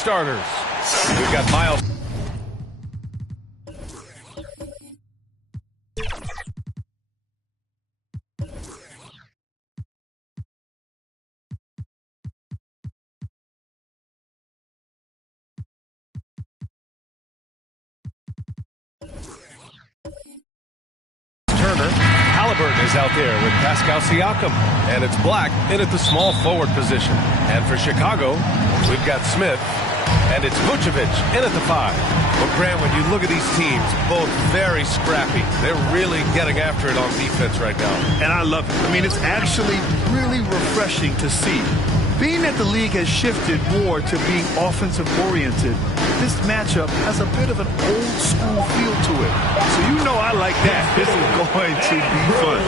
starters. We've got Miles. Halliburton is out there with Pascal Siakam, and it's Black in at the small forward position. And for Chicago, we've got Smith, and it's Vucevic in at the 5. Well, Grant, when you look at these teams, both very scrappy. They're really getting after it on defense right now. And I love it. I mean, it's actually really refreshing to see. Being that the league has shifted more to being offensive-oriented, this matchup has a bit of an old-school feel to it. So you know I like that. This is going to be fun.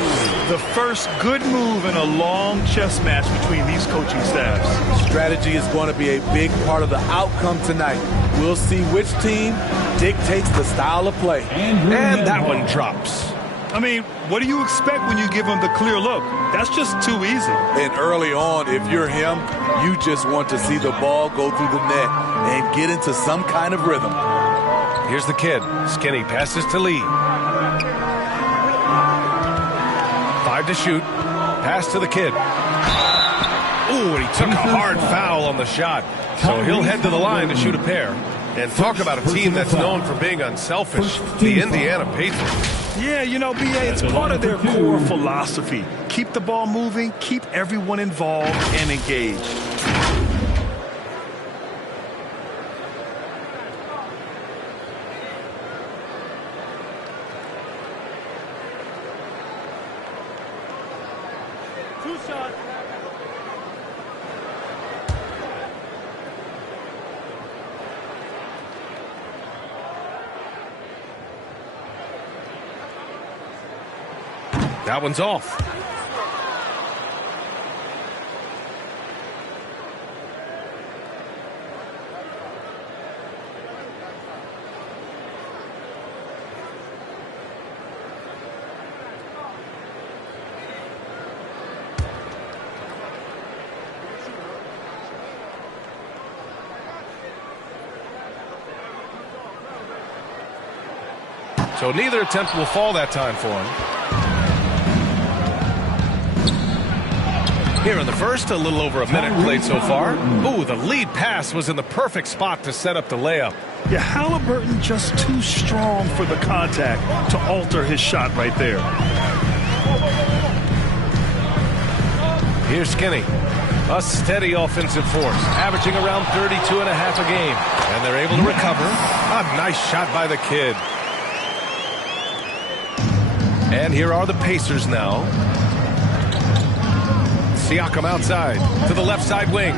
The first good move in a long chess match between these coaching staffs. Strategy is going to be a big part of the outcome tonight. We'll see which team dictates the style of play. And that one drops. I mean, what do you expect when you give him the clear look? That's just too easy. And early on, if you're him, you just want to see the ball go through the net and get into some kind of rhythm. Here's the kid. Skinny passes to Lee. 5 to shoot. Pass to the kid. Ooh, and he took a hard foul on the shot. So he'll head to the line to shoot a pair. And talk about a team that's known for being unselfish, the Indiana Pacers. Yeah, you know, B.A., it's part of their core philosophy. Keep the ball moving, keep everyone involved and engaged. Two shots. That one's off. So neither attempt will fall that time for him. Here in the first, a little over a minute played so far. Ooh, the lead pass was in the perfect spot to set up the layup. Yeah, Halliburton just too strong for the contact to alter his shot right there. Here's Skinny. A steady offensive force, averaging around 32 and a half a game. And they're able to recover. A nice shot by the kid. And here are the Pacers now. Siakam outside to the left side wing.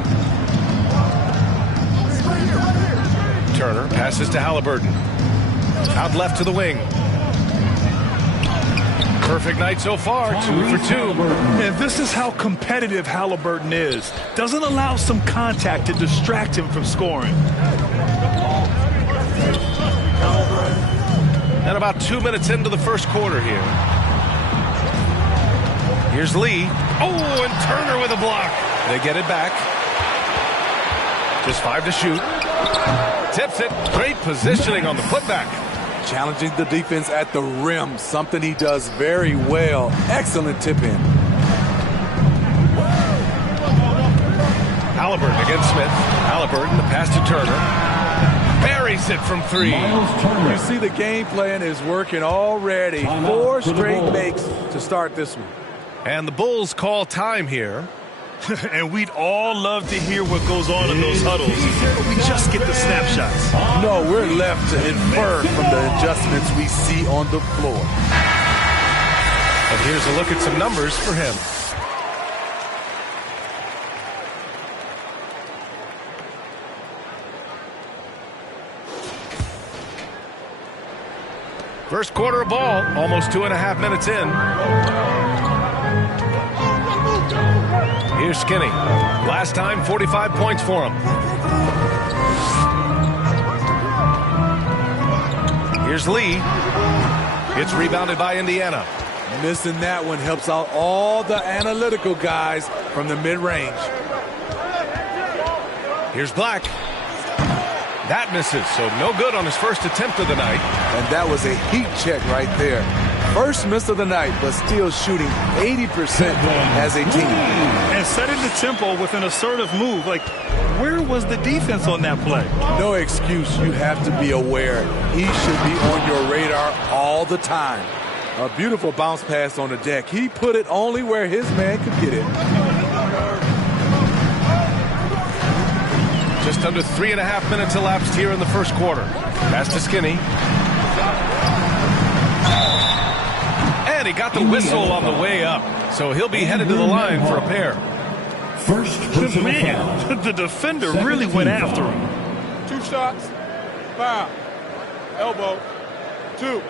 Turner passes to Halliburton. Out left to the wing. Perfect night so far, 2 for 2. And this is how competitive Halliburton is. Doesn't allow some contact to distract him from scoring. And about 2 minutes into the first quarter here. Here's Lee. Oh, and Turner with a block. They get it back. Just 5 to shoot. Tips it. Great positioning on the putback. Challenging the defense at the rim, something he does very well. Excellent tip in. Halliburton against Smith. Halliburton, the pass to Turner. Buries it from 3. You see the game plan is working already. 4 straight makes to start this one. And the Bulls call time here. And we'd all love to hear what goes on in those huddles. We just get the snapshots. No, we're left to infer from the adjustments we see on the floor. And here's a look at some numbers for him. First quarter of ball, almost 2.5 minutes in. Here's Skinny. Last time, 45 points for him. Here's Lee. It's rebounded by Indiana. Missing that one helps out all the analytical guys from the mid-range. Here's Black. That misses, so no good on his first attempt of the night. And that was a heat check right there. First miss of the night, but still shooting 80% as a team. And setting the tempo with an assertive move. Like, where was the defense on that play? No excuse. You have to be aware. He should be on your radar all the time. A beautiful bounce pass on the deck. He put it only where his man could get it. Just under 3.5 minutes elapsed here in the first quarter. Pass to Skinny. And he got the whistle on the way up. So he'll be headed to the line for a pair. First personal foul. The defender really went after him. 2 shots. Foul. Elbow. 2.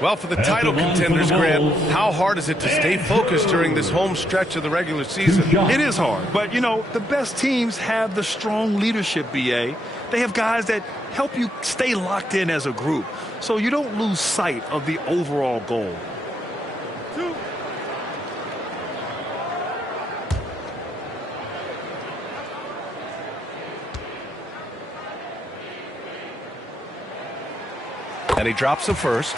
Well, for the title contenders, Grant, how hard is it to stay focused during this home stretch of the regular season? It is hard, but, you know, the best teams have the strong leadership, B.A. They have guys that help you stay locked in as a group, so you don't lose sight of the overall goal. 2. And he drops the first.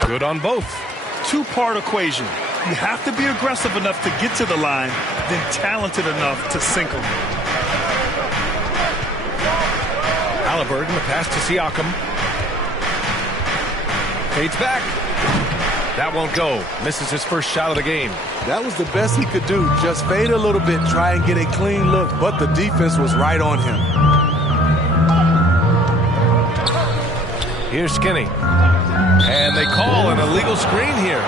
Good on both. Two-part equation. You have to be aggressive enough to get to the line, then talented enough to sink them. Halliburton, the pass to Siakam. Fades back. That won't go. Misses his first shot of the game. That was the best he could do. Just fade a little bit, try and get a clean look, but the defense was right on him. Here's Skinny. And they call an illegal screen here.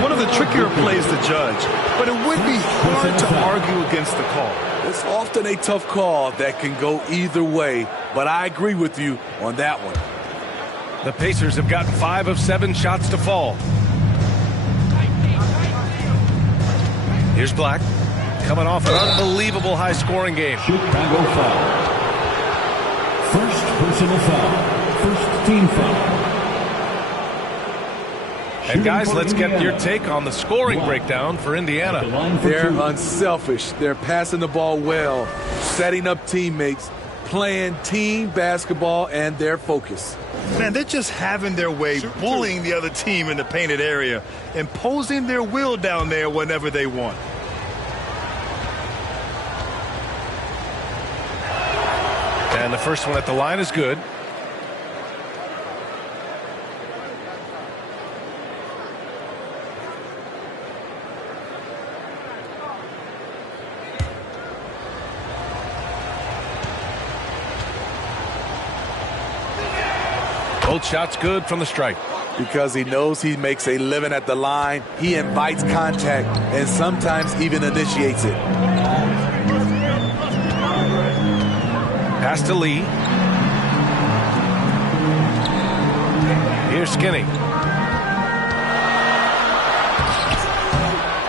One of the trickier plays to judge, but it would be hard to argue against the call. It's often a tough call that can go either way, but I agree with you on that one. The Pacers have gotten 5 of 7 shots to fall. Here's Black, coming off an unbelievable high-scoring game. Chicago foul. First personal foul. First team foul. And guys, let's get your take on the scoring breakdown for Indiana. They're unselfish. They're passing the ball well, setting up teammates, playing team basketball, and they're focused. Man, they're just having their way, bullying the other team in the painted area, imposing their will down there whenever they want. And the first one at the line is good. Both shots good from the strike. Because he knows he makes a living at the line, he invites contact and sometimes even initiates it. Pass to Lee. Here's Skinny.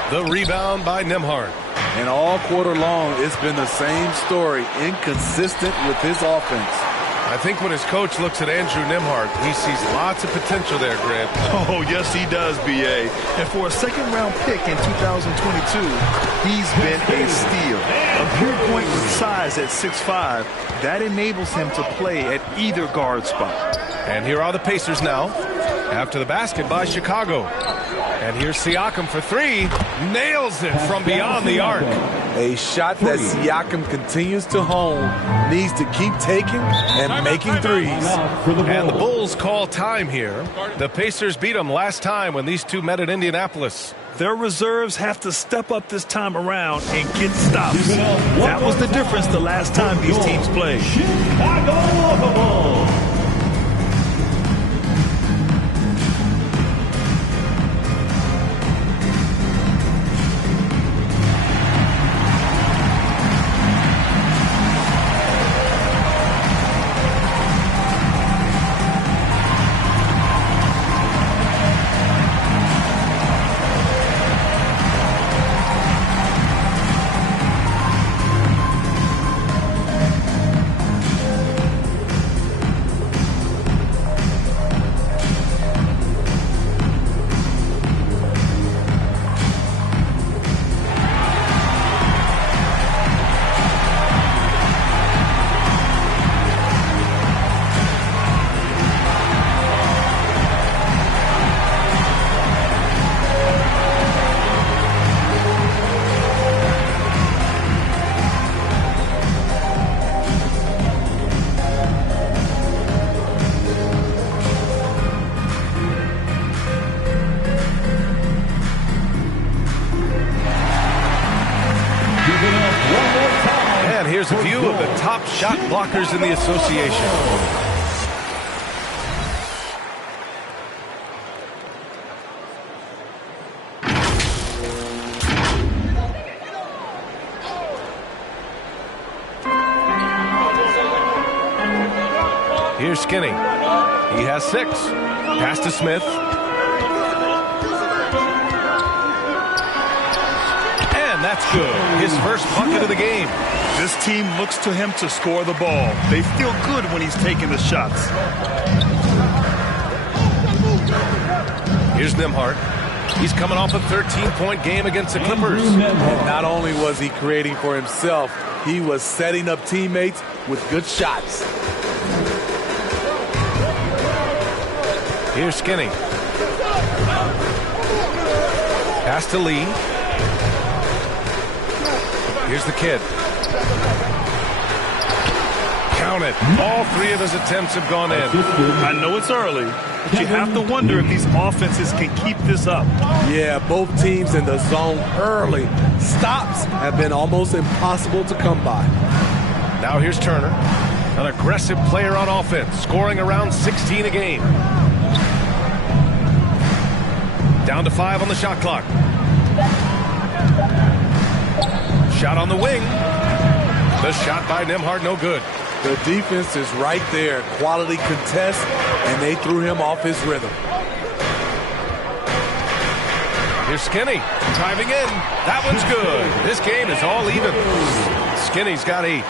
The rebound by Nembhard. And all quarter long, it's been the same story, inconsistent with his offense. I think when his coach looks at Andrew Nembhard, he sees lots of potential there, Grant. Oh, yes, he does, B.A. And for a second-round pick in 2022, he's been a steal. A pure point with size at 6'5", that enables him to play at either guard spot. And here are the Pacers now, after the basket by Chicago. And here's Siakam for 3. Nails it from beyond the arc. A shot that Siakam continues to hone, needs to keep taking and making threes. And the Bulls call time here. The Pacers beat them last time when these two met at Indianapolis. Their reserves have to step up this time around and get stops. That was the difference the last time these teams played. Chicago Bulls. Giving up one more time. And here's a view of the top shot blockers in the association. Here's Skinny. He has 6. Pass to Smith. And that's good. His first bucket of the game. This team looks to him to score the ball. They feel good when he's taking the shots. Here's Nembhard. He's coming off a 13-point game against the Clippers. And not only was he creating for himself, he was setting up teammates with good shots. Here's Skinny. Pass to Lee. Here's the kid. Count it. All 3 of his attempts have gone in. I know it's early, but you have to wonder if these offenses can keep this up. Yeah, both teams in the zone early. Stops have been almost impossible to come by. Now here's Turner. An aggressive player on offense, scoring around 16 a game. Down to 5 on the shot clock. Shot on the wing. The shot by Nembhard, no good. The defense is right there. Quality contest, and they threw him off his rhythm. Here's Skinny driving in. That one's good. This game is all even. Skinny's got 8.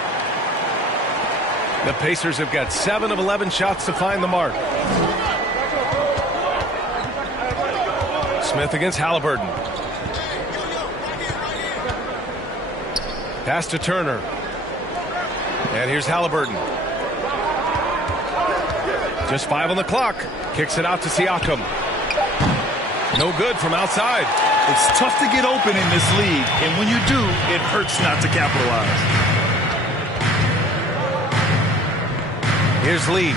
The Pacers have got 7 of 11 shots to find the mark. Smith against Halliburton. Pass to Turner. And here's Halliburton. Just 5 on the clock. Kicks it out to Siakam. No good from outside. It's tough to get open in this league, and when you do, it hurts not to capitalize. Here's Lee.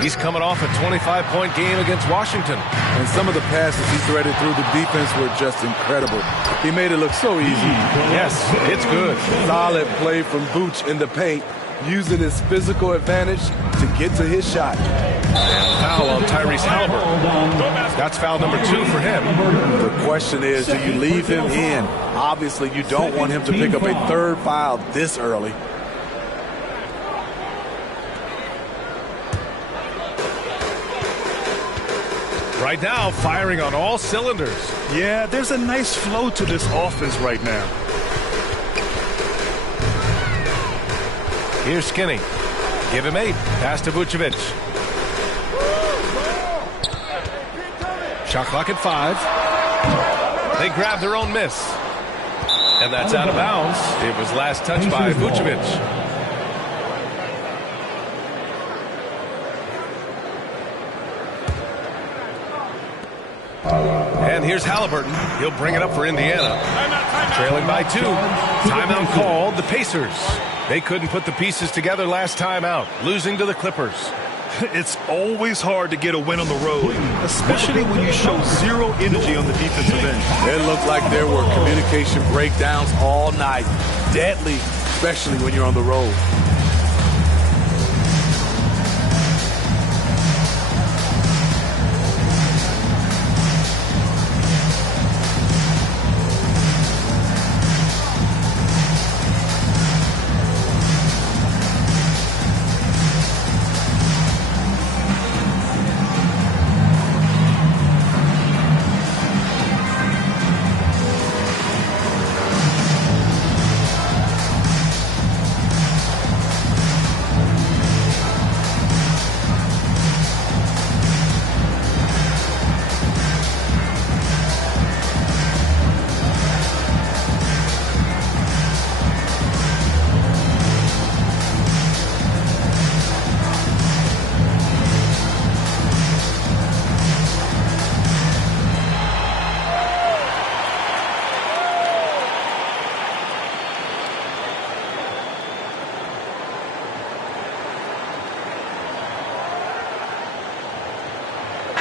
He's coming off a 25-point game against Washington. And some of the passes he threaded through the defense were just incredible. He made it look so easy. Yes, it's good. Solid play from Vooch in the paint, using his physical advantage to get to his shot. Foul on Tyrese Halliburton. That's foul number 2 for him. The question is, do you leave him in? Obviously, you don't want him to pick up a 3rd foul this early. Right now, firing on all cylinders. Yeah, there's a nice flow to this offense right now. Here's Skinny. Give him 8. Pass to Vucevic. Shot clock at 5. They grab their own miss. And that's out of bounds. It was last touched by Vucevic. And here's Halliburton. He'll bring it up for Indiana. Trailing by 2. Timeout called. The Pacers. They couldn't put the pieces together last time out, losing to the Clippers. It's always hard to get a win on the road, especially when you show 0 energy on the defensive end. It looked like there were communication breakdowns all night. Deadly, especially when you're on the road.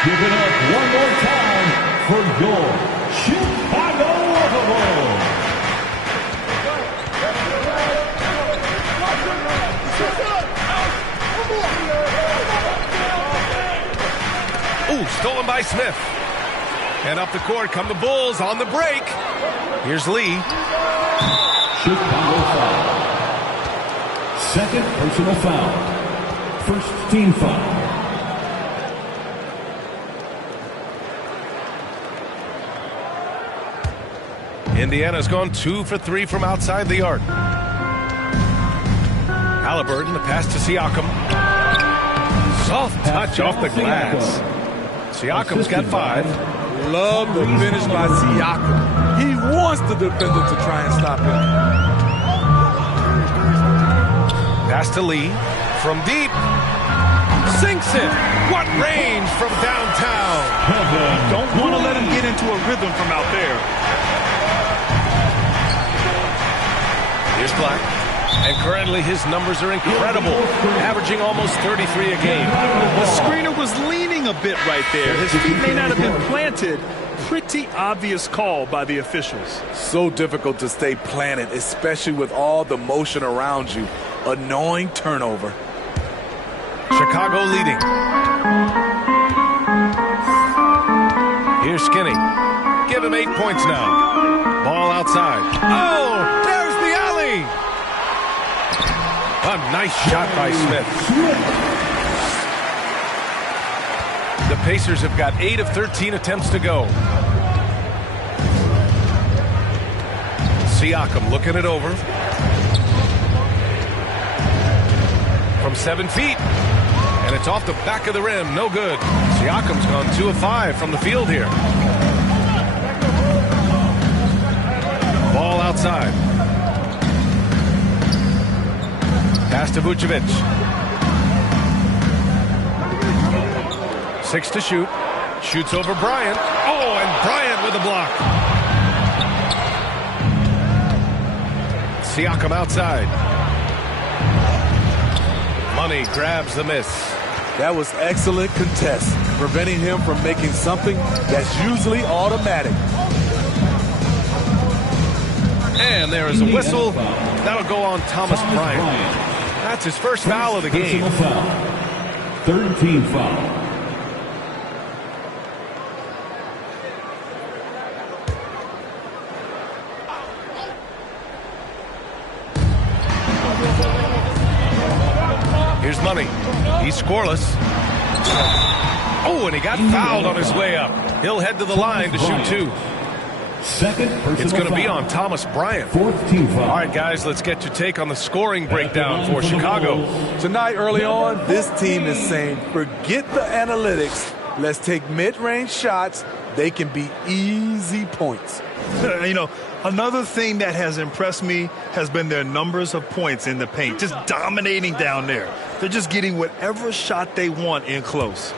Give it up one more time for your Chicago Bulls. stolen by Smith. And up the court come the Bulls on the break. Here's Lee. Chicago foul. Second personal foul. First team foul. Indiana's gone 2 for 3 from outside the arc. Halliburton, the pass to Siakam. Soft touch off the glass. Siakam's got 5. Love the finish by Siakam. He wants the defender to try and stop him. Pass to Lee from deep. Sinks it. What range from downtown. Don't want to let him get into a rhythm from out there. Here's Black. And currently his numbers are incredible, averaging almost 33 a game. The screener was leaning a bit right there. His feet may not have been planted. Pretty obvious call by the officials. So difficult to stay planted, especially with all the motion around you. Annoying turnover. Chicago leading. Here's Skinny. Give him 8 points now. Ball outside. Oh, there's the alley. A nice shot by Smith. The Pacers have got 8 of 13 attempts to go. Siakam looking it over. From 7 feet. And it's off the back of the rim. No good. Siakam's gone 2 of 5 from the field here. Ball outside. Pass to Vucevic. 6 to shoot. Shoots over Bryant. Oh, and Bryant with a block. Siakam outside. Money grabs the miss. That was excellent contest, preventing him from making something that's usually automatic. And there is a whistle. That'll go on Thomas Bryant. That's his first foul of the game. Third team foul. Here's Money. He's scoreless. Oh, and he got fouled on his way up. He'll head to the line to shoot 2. It's going to be on Thomas Bryant. Fourth team foul. All right, guys, let's get your take on the scoring breakdown for Chicago. Tonight, early on, this team is saying, forget the analytics. Let's take mid-range shots. They can be easy points. You know, another thing that has impressed me has been their numbers of points in the paint. Just dominating down there. They're just getting whatever shot they want in close.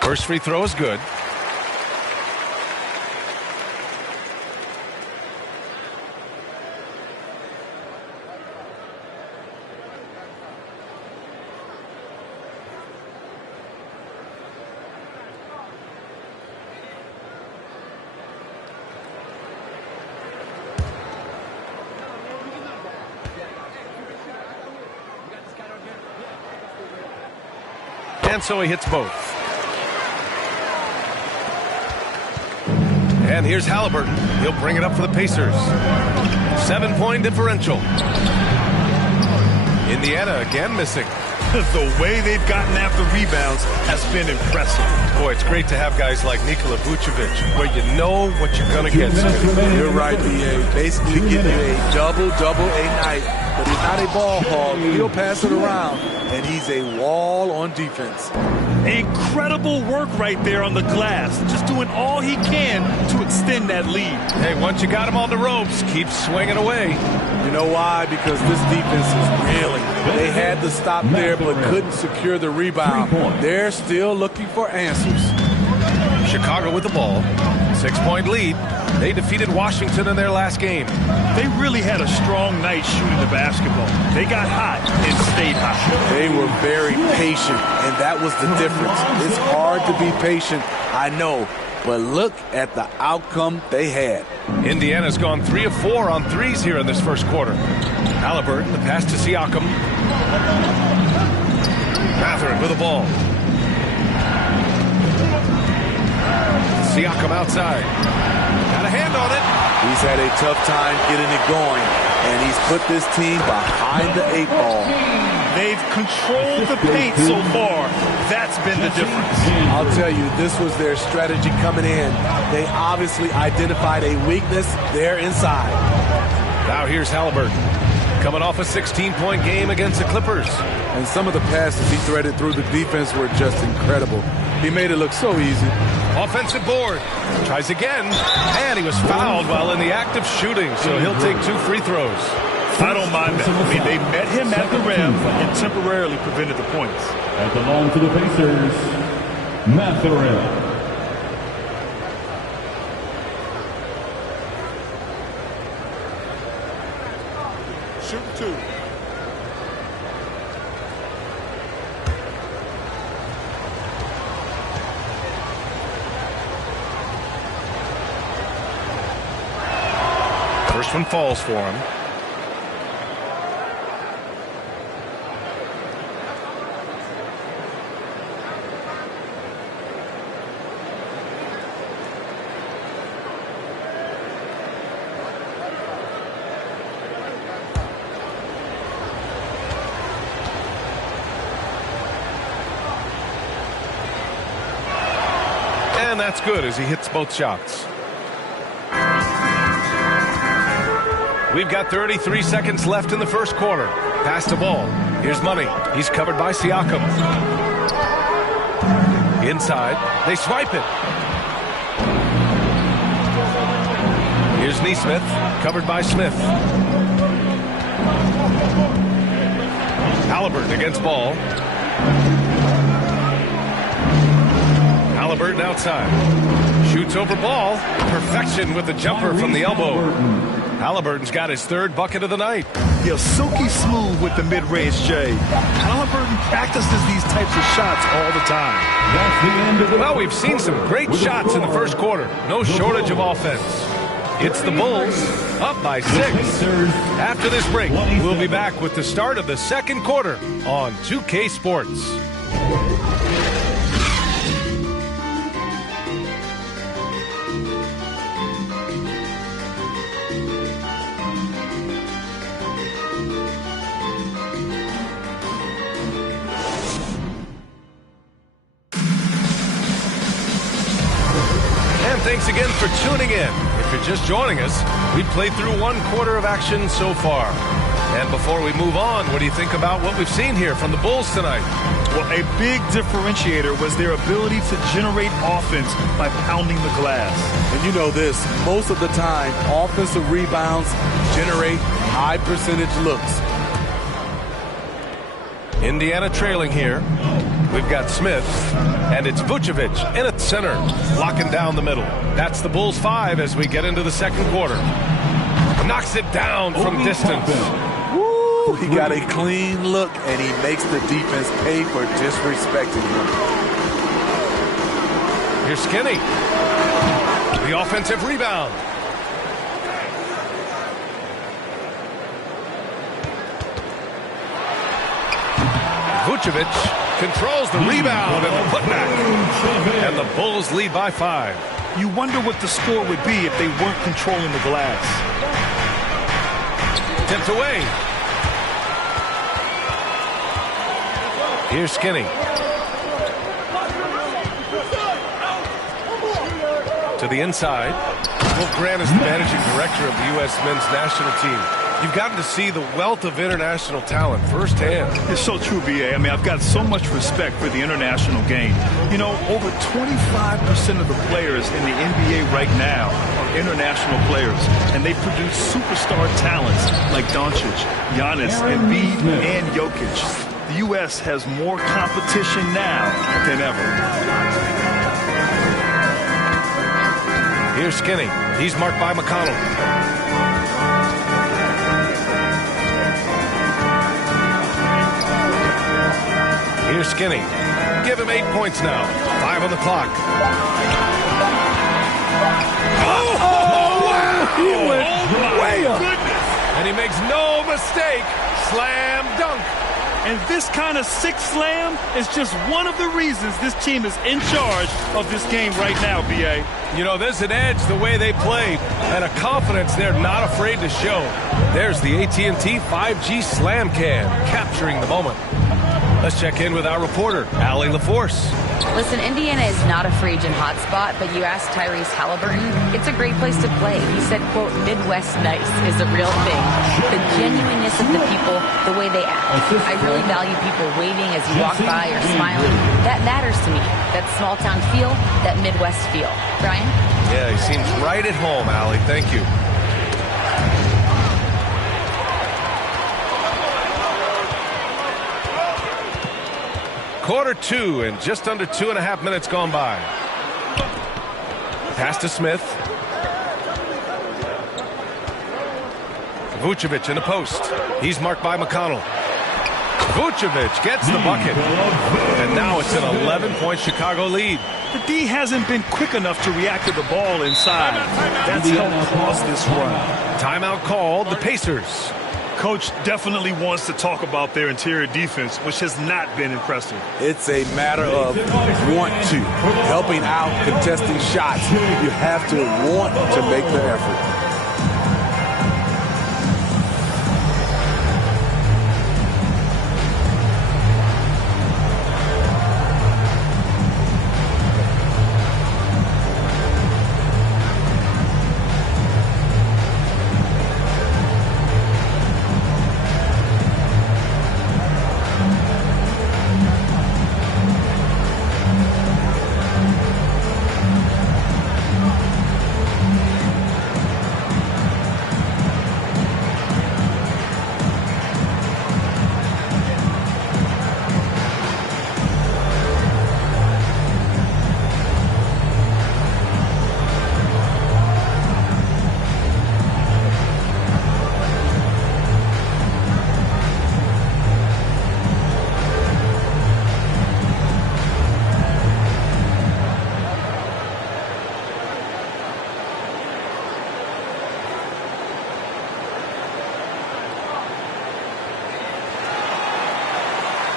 First free throw is good. And so he hits both. And here's Halliburton. He'll bring it up for the Pacers. 7-point differential. Indiana again missing. The way they've gotten after rebounds has been impressive. Boy, it's great to have guys like Nikola Vucevic where you know what you're going to get. You're right, B.A. Basically getting a double-double a night. But he's not a ball hog. He'll pass it around, and he's a wall on defense. Incredible work right there on the glass. Just doing all he can to extend that lead. Hey, once you got him on the ropes, keep swinging away. You know why? Because this defense is reeling. They had to stop there but couldn't secure the rebound. They're still looking for answers. Chicago with the ball. 6-point lead. They defeated Washington in their last game. They really had a strong night shooting the basketball. They got hot and stayed hot. They were very patient, and that was the difference. It's hard to be patient, I know, but look at the outcome they had. Indiana's gone 3 of 4 on threes here in this first quarter. Halliburton, the pass to Siakam. Matherin with the ball. Siakam outside. Got a hand on it. He's had a tough time getting it going, and he's put this team behind the 8 ball. They've controlled the paint so far. That's been the difference. I'll tell you, this was their strategy coming in. They obviously identified a weakness there inside. Now here's Halliburton, coming off a 16-point game against the Clippers. And some of the passes he threaded through the defense were just incredible. He made it look so easy. Offensive board. Tries again. And he was fouled while in the act of shooting, so he'll take 2 free throws. I don't mind that. I mean, they met him at the rim and temporarily prevented the points. That belong to the Pacers, Matherin. Shoot 2. First one falls for him. And that's good as he hits both shots. We've got 33 seconds left in the first quarter. Pass the ball. Here's Money. He's covered by Siakam. Inside. They swipe it. Here's Nesmith. Covered by Smith. Halliburton against ball. Halliburton outside. Shoots over ball. Perfection with the jumper from the elbow. Halliburton's got his 3rd bucket of the night. Yeah, silky smooth with the mid-range, Jay. Halliburton practices these types of shots all the time. Well, we've seen some great shots in the first quarter. No shortage of offense. It's the Bulls up by 6. After this break, we'll be back with the start of the second quarter on 2K Sports. Thanks again for tuning in. If you're just joining us, we've played through 1 quarter of action so far. And before we move on, what do you think about what we've seen here from the Bulls tonight? Well, a big differentiator was their ability to generate offense by pounding the glass. And you know this, most of the time, offensive rebounds generate high percentage looks. Indiana trailing here. We've got Smith, and it's Vucevic in at center, locking down the middle. That's the Bulls 5 as we get into the second quarter. Knocks it down from distance. Woo! He got a clean look, and he makes the defense pay for disrespecting him. Here's Skinny. The offensive rebound. Vucevic controls the rebound and the putback. And the Bulls lead by 5. You wonder what the score would be if they weren't controlling the glass. Tipped away. Here's Skinny. To the inside. Will Grant is the managing director of the U.S. men's national team. You've gotten to see the wealth of international talent firsthand. It's so true, B.A. I mean, I've got so much respect for the international game. You know, over 25% of the players in the NBA right now are international players, and they produce superstar talents like Doncic, Giannis, Embiid, and Jokic. The U.S. has more competition now than ever. Here's Skinny. He's marked by McConnell. Here's Skinny. Give him 8 points now. 5 on the clock. Oh, wow! He went way up. And he makes no mistake. Slam dunk. And this kind of sick slam is just one of the reasons this team is in charge of this game right now, B.A. You know, there's an edge the way they play and a confidence they're not afraid to show. There's the AT&T 5G Slam Cam capturing the moment. Let's check in with our reporter, Allie LaForce. Listen, Indiana is not a free agent hotspot, but you ask Tyrese Halliburton, it's a great place to play. He said, quote, Midwest nice is a real thing. The genuineness of the people, the way they act. I really value people waving as you walk by or smiling. That matters to me. That small town feel, that Midwest feel. Brian? Yeah, he seems right at home, Allie. Thank you. Quarter two and just under 2.5 minutes gone by. Pass to Smith. Vucevic in the post. He's marked by McConnell. Vucevic gets the bucket. And now it's an 11-point Chicago lead. The D hasn't been quick enough to react to the ball inside. That's helped cause this run. Timeout called. The Pacers. Coach definitely wants to talk about their interior defense, which has not been impressive. It's a matter of want to. Helping out, contesting shots. You have to want to make the effort.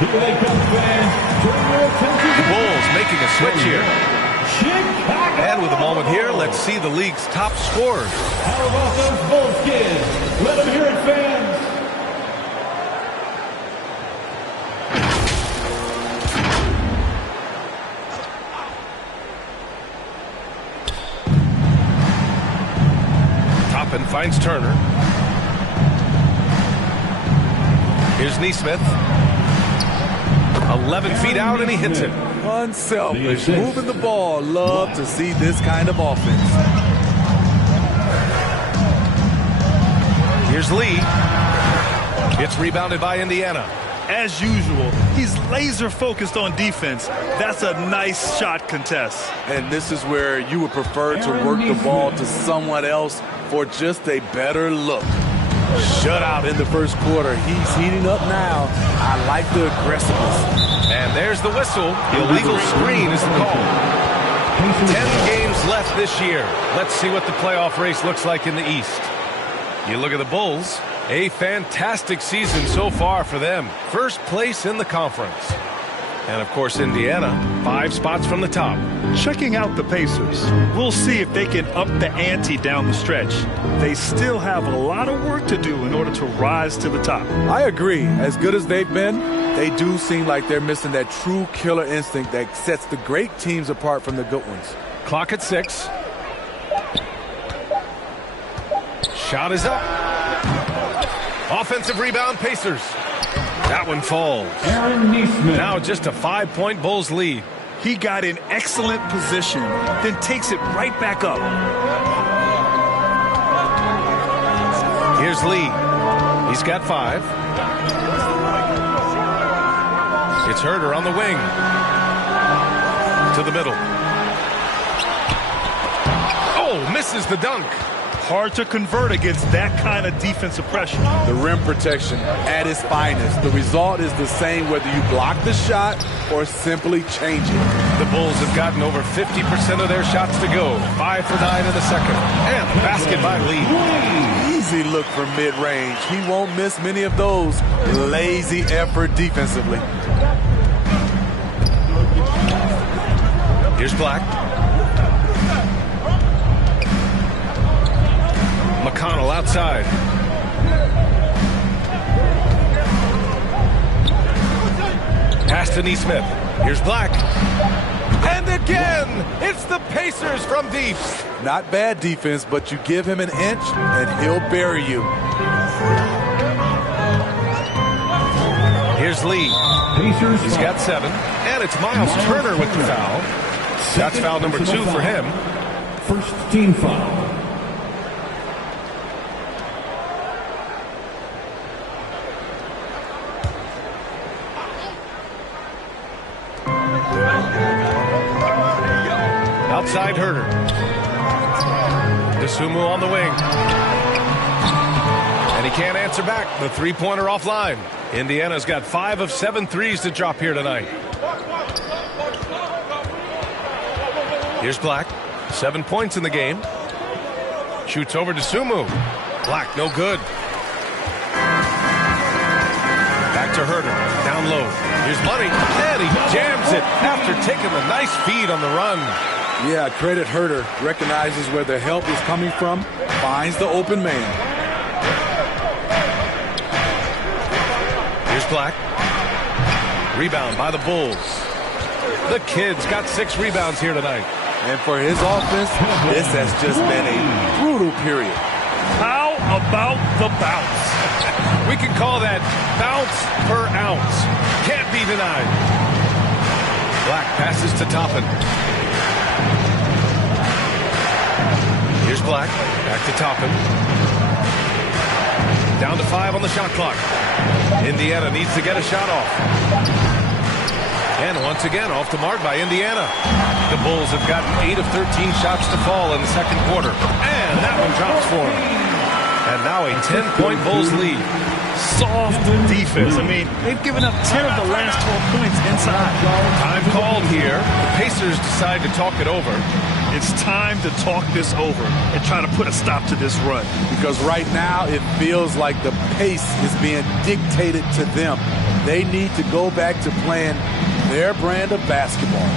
Here they come, fans. Turn your attention to The Bulls making a switch here. Chicago. And with a moment here, let's see the league's top scorers. How about those Bulls kids? Let them hear it, fans. Toppin finds Turner. Here's Nesmith. 11 feet out, and he hits it. Unselfish, moving the ball. Love to see this kind of offense. Here's Lee. It's rebounded by Indiana. As usual, he's laser focused on defense. That's a nice shot contest. And this is where you would prefer to work the ball to someone else for just a better look. Shutout in the first quarter. He's heating up now. I like the aggressiveness. And there's the whistle. Illegal screen is the call. 10 games left this year. Let's see what the playoff race looks like in the East. You look at the Bulls. A fantastic season so far for them. First place in the conference. And, of course, Indiana, 5 spots from the top. Checking out the Pacers, we'll see if they can up the ante down the stretch. They still have a lot of work to do in order to rise to the top. I agree. As good as they've been, they do seem like they're missing that true killer instinct that sets the great teams apart from the good ones. Clock at 6. Shot is up. Offensive rebound, Pacers. That one falls. Now just a 5-point Bulls lead. He got in excellent position, then takes it right back up. Here's Lee. He's got 5. It's Herter on the wing. To the middle. Oh, misses the dunk. Hard to convert against that kind of defensive pressure. The rim protection at its finest. The result is the same whether you block the shot or simply change it. The Bulls have gotten over 50% of their shots to go. 5 for 9 in the second. And the basket by Lee. Easy look from mid-range. He won't miss many of those. Lazy effort defensively. Here's Black. McConnell outside. Pass to Neesmith. Here's Black. And again, it's the Pacers from deep. Not bad defense, but you give him an inch and he'll bury you. Here's Lee. He's got 7. And it's Miles Turner with the foul. That's foul number 2 for him. First team foul. Outside Herter. Dosunmu on the wing. And he can't answer back. The three-pointer offline. Indiana's got 5 of 7 threes to drop here tonight. Here's Black. 7 points in the game. Shoots over to Dosunmu. Black, no good. Back to Herter. Down low. Here's Money. And he jams it after taking the nice feed on the run. Yeah, credit Herter. Recognizes where the help is coming from. Finds the open man. Here's Black. Rebound by the Bulls. The kid's got 6 rebounds here tonight. And for his offense, this has just been a brutal period. How about the bounce? We can call that bounce per ounce. Can't be denied. Black passes to Toppin. Here's Black. Back to Toppin. Down to 5 on the shot clock. Indiana needs to get a shot off. And once again, off the mark by Indiana. The Bulls have gotten 8 of 13 shots to fall in the second quarter. And that one drops for them. And now a 10-point Bulls lead. Soft defense. I mean, they've given up 10 of the last 12 points inside. Time called here. The Pacers decide to talk it over. It's time to talk this over and try to put a stop to this run. Because right now it feels like the pace is being dictated to them. They need to go back to playing their brand of basketball.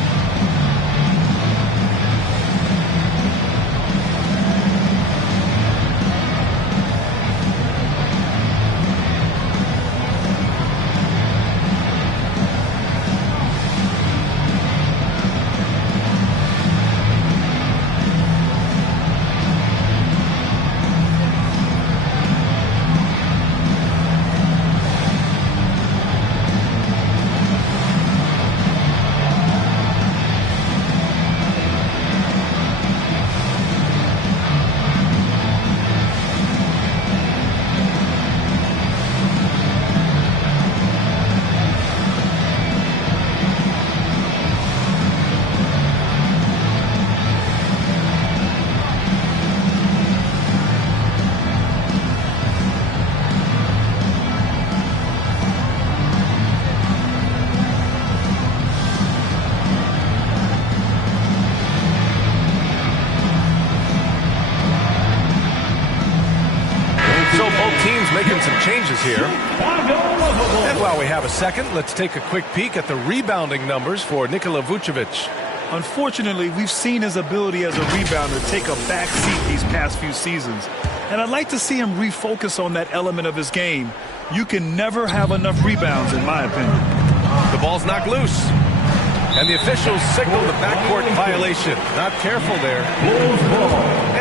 So both teams making some changes here. And while we have a second, let's take a quick peek at the rebounding numbers for Nikola Vucevic. Unfortunately, we've seen his ability as a rebounder take a back seat these past few seasons. And I'd like to see him refocus on that element of his game. You can never have enough rebounds, in my opinion. The ball's knocked loose. And the officials signal the backcourt violation. Not careful there.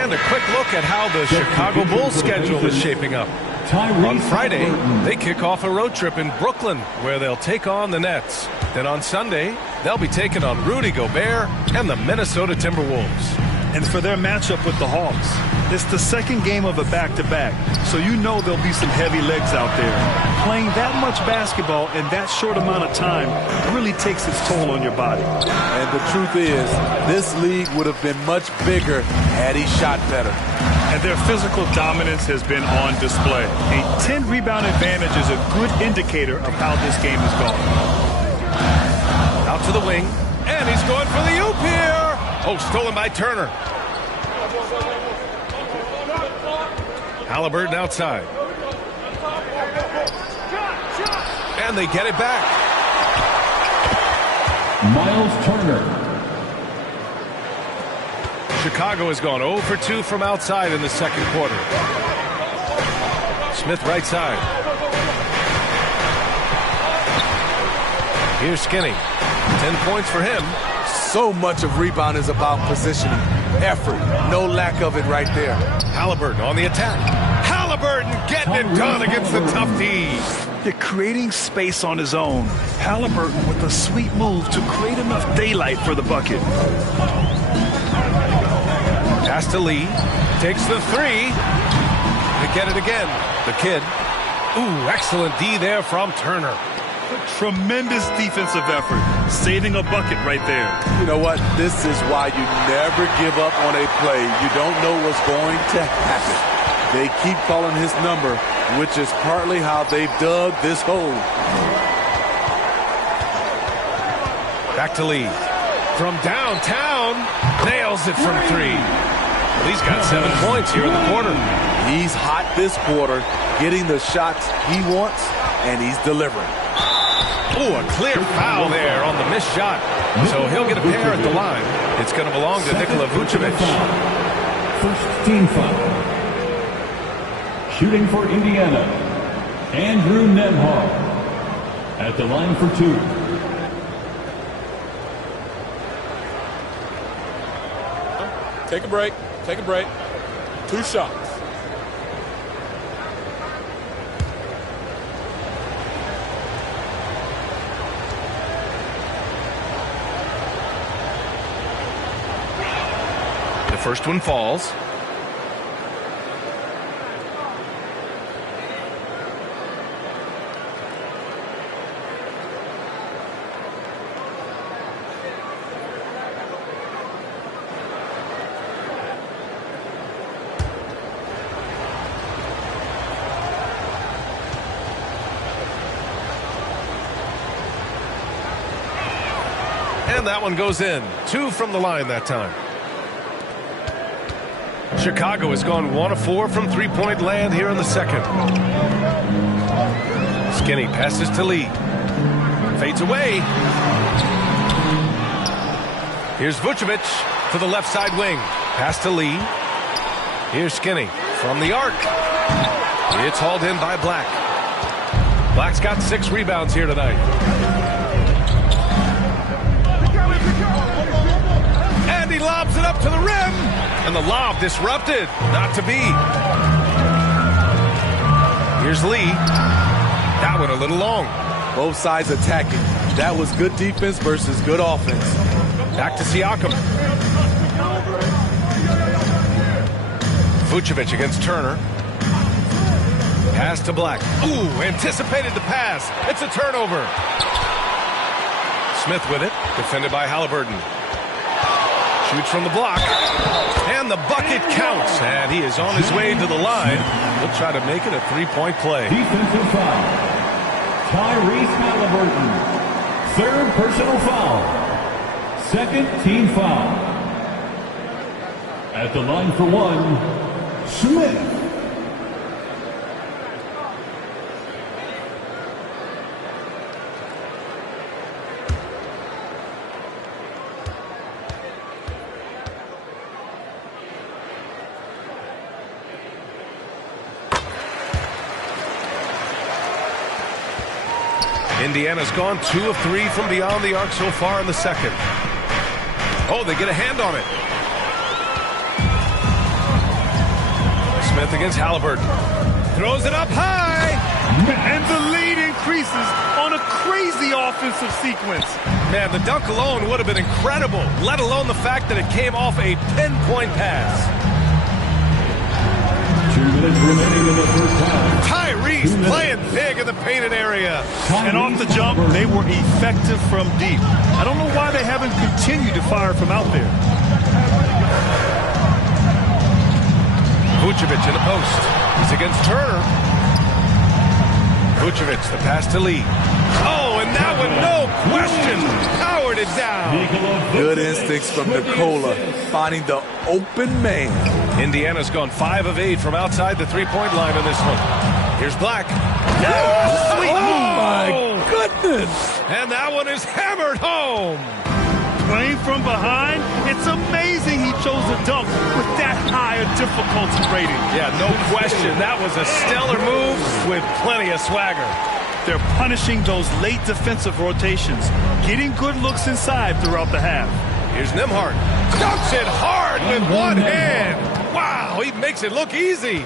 And a quick look at how the Chicago Bulls schedule is shaping up. On Friday, they kick off a road trip in Brooklyn, where they'll take on the Nets. Then on Sunday, they'll be taking on Rudy Gobert and the Minnesota Timberwolves. And for their matchup with the Hawks, it's the second game of a back-to-back, so you know there'll be some heavy legs out there. Playing that much basketball in that short amount of time really takes its toll on your body. And the truth is, this league would have been much bigger had he shot better. And their physical dominance has been on display. A 10-rebound advantage is a good indicator of how this game is going. Out to the wing, and he's going for the oop here. Oh, stolen by Turner. Halliburton outside. And they get it back. Miles Turner. Chicago has gone 0 for 2 from outside in the second quarter. Smith right side. Here's Skinny. 10 points for him. So much of rebound is about positioning. Effort. No lack of it right there. Halliburton on the attack. Halliburton getting it done against the tough D's. They're creating space on his own. Halliburton with a sweet move to create enough daylight for the bucket. Pass to Lee. Takes the three. They get it again. The kid. Ooh, excellent D there from Turner. Tremendous defensive effort. Saving a bucket right there. You know what? This is why you never give up on a play. You don't know what's going to happen. They keep calling his number, which is partly how they've dug this hole. Back to Lee. From downtown. Nails it from three. Lee's got 7 points here in the quarter. He's hot this quarter, getting the shots he wants, and he's delivering. Oh, a clear foul there on the missed shot. So he'll get a pair at the line. It's going to belong to Nikola Vucevic. First team foul. Shooting for Indiana, Andrew Nembhard. At the line for 2. Take a break. Take a break. 2 shots. The first one falls. And that one goes in. 2 from the line that time. Chicago has gone 1 of 4 from three-point land here in the second. Skinny passes to Lee. Fades away. Here's Vucevic to the left side wing. Pass to Lee. Here's Skinny from the arc. It's hauled in by Black. Black's got 6 rebounds here tonight. And he lobs it up to the rim. And the lob disrupted. Not to be. Here's Lee. That one a little long. Both sides attacking. That was good defense versus good offense. Back to Siakam. Vucevic against Turner. Pass to Black. Ooh, anticipated the pass. It's a turnover. Smith with it. Defended by Halliburton. Shoots from the block. And the bucket counts. And he is on his way to the line. He'll try to make it a three-point play. Defensive foul. Tyrese Halliburton. 3rd personal foul. 2nd team foul. At the line for 1, Smith. Indiana's gone 2 of 3 from beyond the arc so far in the second. Oh, they get a hand on it. Smith against Halliburton. Throws it up high. And the lead increases on a crazy offensive sequence. Man, the dunk alone would have been incredible, let alone the fact that it came off a pinpoint pass. 2 minutes remaining in the first half. Tyrese playing big in the painted area. And off the jump, they were effective from deep. I don't know why they haven't continued to fire from out there. Vucevic in the post. He's against Turner. Vucevic, the pass to Lee. Oh, and that one, no question, powered it down. Good instincts from Nikola, finding the open man. Indiana's gone 5 of 8 from outside the three-point line on this one. Here's Black. Oh, Sweet. my goodness. And that one is hammered home. Playing from behind, it's amazing he chose a dunk with that high a difficulty rating. Yeah, no question. That was a stellar move with plenty of swagger. They're punishing those late defensive rotations, getting good looks inside throughout the half. Here's Nembhard. Dunks it hard with one hand. Wow, he makes it look easy.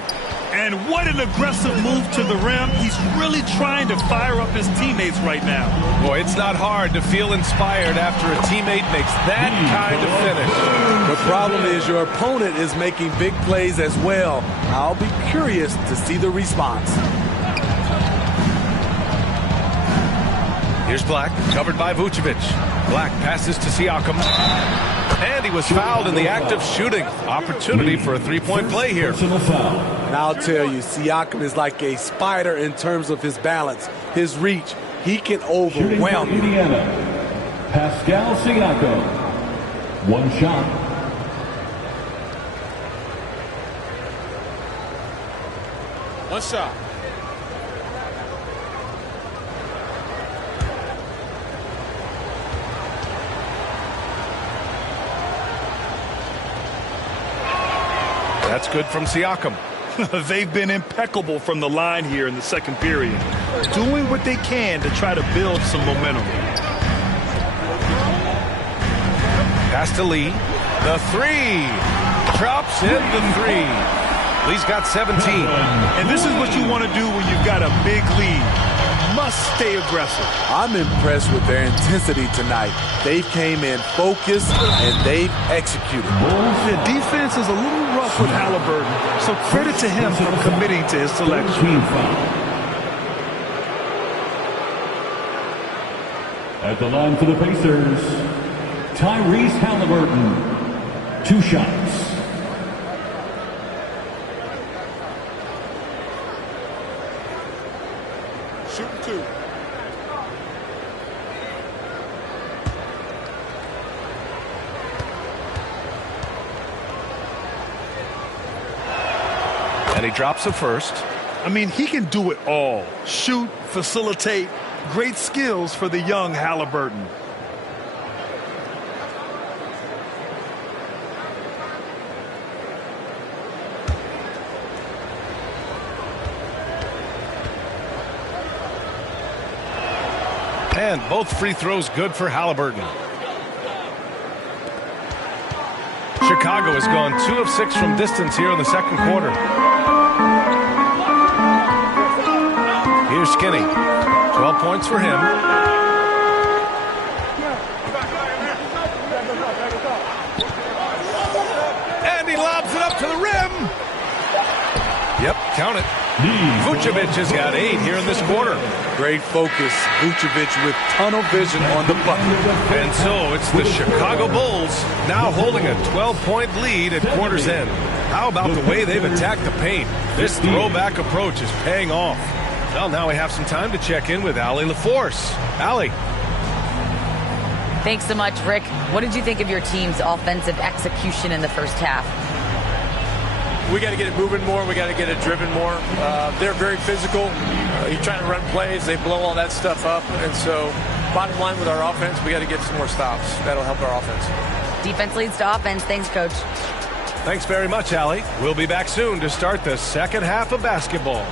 And what an aggressive move to the rim. He's really trying to fire up his teammates right now. Boy, it's not hard to feel inspired after a teammate makes that kind of finish. The problem is your opponent is making big plays as well. I'll be curious to see the response. Here's Black, covered by Vucevic. Black passes to Siakam. And he was fouled in the act of shooting. Opportunity for a three-point play here. And I'll tell you, Siakam is like a spider in terms of his balance, his reach. He can overwhelm you. Indiana, Pascal Siakam. One shot. One shot. That's good from Siakam. They've been impeccable from the line here in the second period, doing what they can to try to build some momentum. Pass to Lee. The three. Drops in the three. Lee's got 17. And this is what you want to do when you've got a big lead. Must stay aggressive. I'm impressed with their intensity tonight. They came in focused and they've executed. The defense is a little rough with Halliburton, so credit to him for committing to his selection. At the line for the Pacers, Tyrese Halliburton. 2 shots. Shooting 2. And he drops the first. I mean, he can do it all. Shoot, facilitate. Great skills for the young Halliburton. And both free throws good for Halliburton. Chicago has gone 2 of 6 from distance here in the second quarter. Here's Skinny. 12 points for him. And he lobs it up to the rim. Yep, count it. Vucevic has got 8 here in this quarter. Great focus. Vucevic with tunnel vision on the bucket. And so it's the Chicago Bulls now holding a 12-point lead at quarter's end. How about the way they've attacked the paint? This throwback approach is paying off. Well, now we have some time to check in with Allie LaForce. Allie. Thanks so much, Rick. What did you think of your team's offensive execution in the first half? We got to get it moving more. We got to get it driven more. They're very physical. You're trying to run plays. They blow all that stuff up. And so, bottom line with our offense, we got to get some more stops. That'll help our offense. Defense leads to offense. Thanks, Coach. Thanks very much, Allie. We'll be back soon to start the second half of basketball.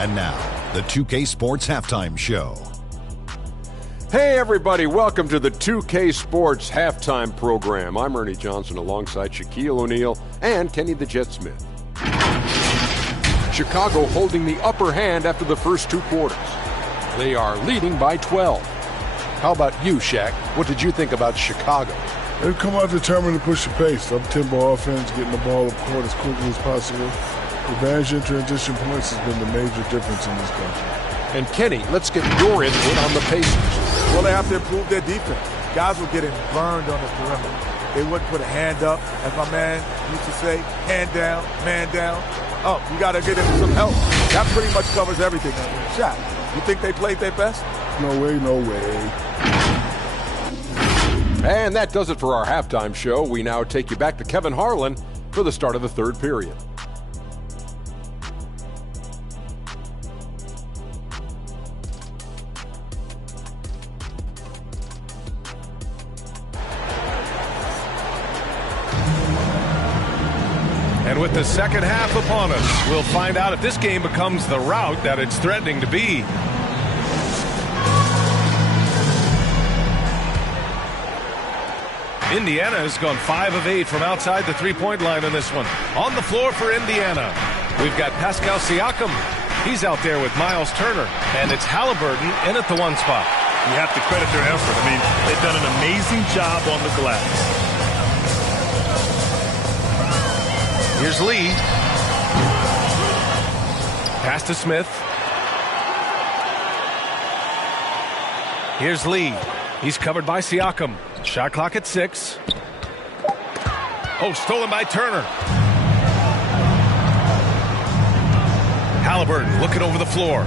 And now, the 2K Sports Halftime Show. Hey everybody, welcome to the 2K Sports Halftime Program. I'm Ernie Johnson alongside Shaquille O'Neal and Kenny the Jet Smith. Chicago holding the upper hand after the first 2 quarters. They are leading by 12. How about you, Shaq? What did you think about Chicago? They've come out determined to push the pace. Up-tempo offense, getting the ball up court as quickly as possible. Advantage in transition points has been the major difference in this country. And Kenny, let's get your input on the Pacers. Well, they have to improve their defense. Guys were getting burned on the perimeter. They wouldn't put a hand up, as my man used to say, hand down, man down. Oh, you got to get him some help. That pretty much covers everything on the shot. You think they played their best? No way, no way. And that does it for our halftime show. We now take you back to Kevin Harlan for the start of the third period. And with the second half upon us, we'll find out if this game becomes the rout that it's threatening to be. Indiana has gone 5 of 8 from outside the three-point line in this one. On the floor for Indiana, we've got Pascal Siakam. He's out there with Miles Turner, and it's Halliburton in at the 1 spot. You have to credit their effort. I mean, they've done an amazing job on the glass. Here's Lee. Pass to Smith. Here's Lee. He's covered by Siakam. Shot clock at 6. Oh, stolen by Turner. Halliburton looking over the floor.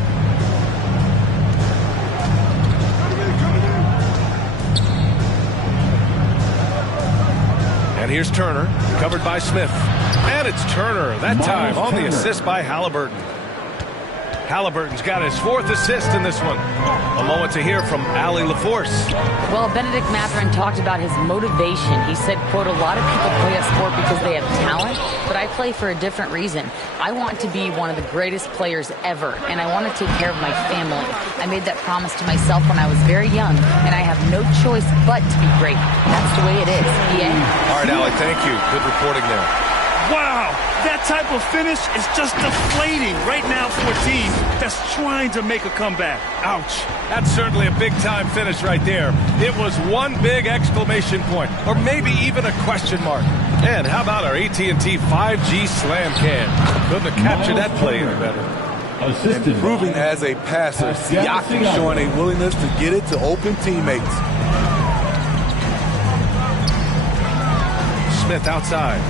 And here's Turner, covered by Smith. And it's Turner, that time on the assist by Halliburton. Halliburton's got his 4th assist in this one. A moment to hear from Allie LaForce. Well, Benedict Mathurin talked about his motivation. He said, quote, a lot of people play a sport because they have talent, but I play for a different reason. I want to be one of the greatest players ever, and I want to take care of my family. I made that promise to myself when I was very young, and I have no choice but to be great. That's the way it is. Yeah. All right, Allie, thank you. Good reporting there. Wow, that type of finish is just deflating right now for a team that's trying to make a comeback. Ouch. That's certainly a big-time finish right there. It was one big exclamation point, or maybe even a question mark. And how about our AT&T 5G slam cam? Couldn't have captured that play any better. Improving as a passer, Siakam showing a willingness to get it to open teammates. Smith outside.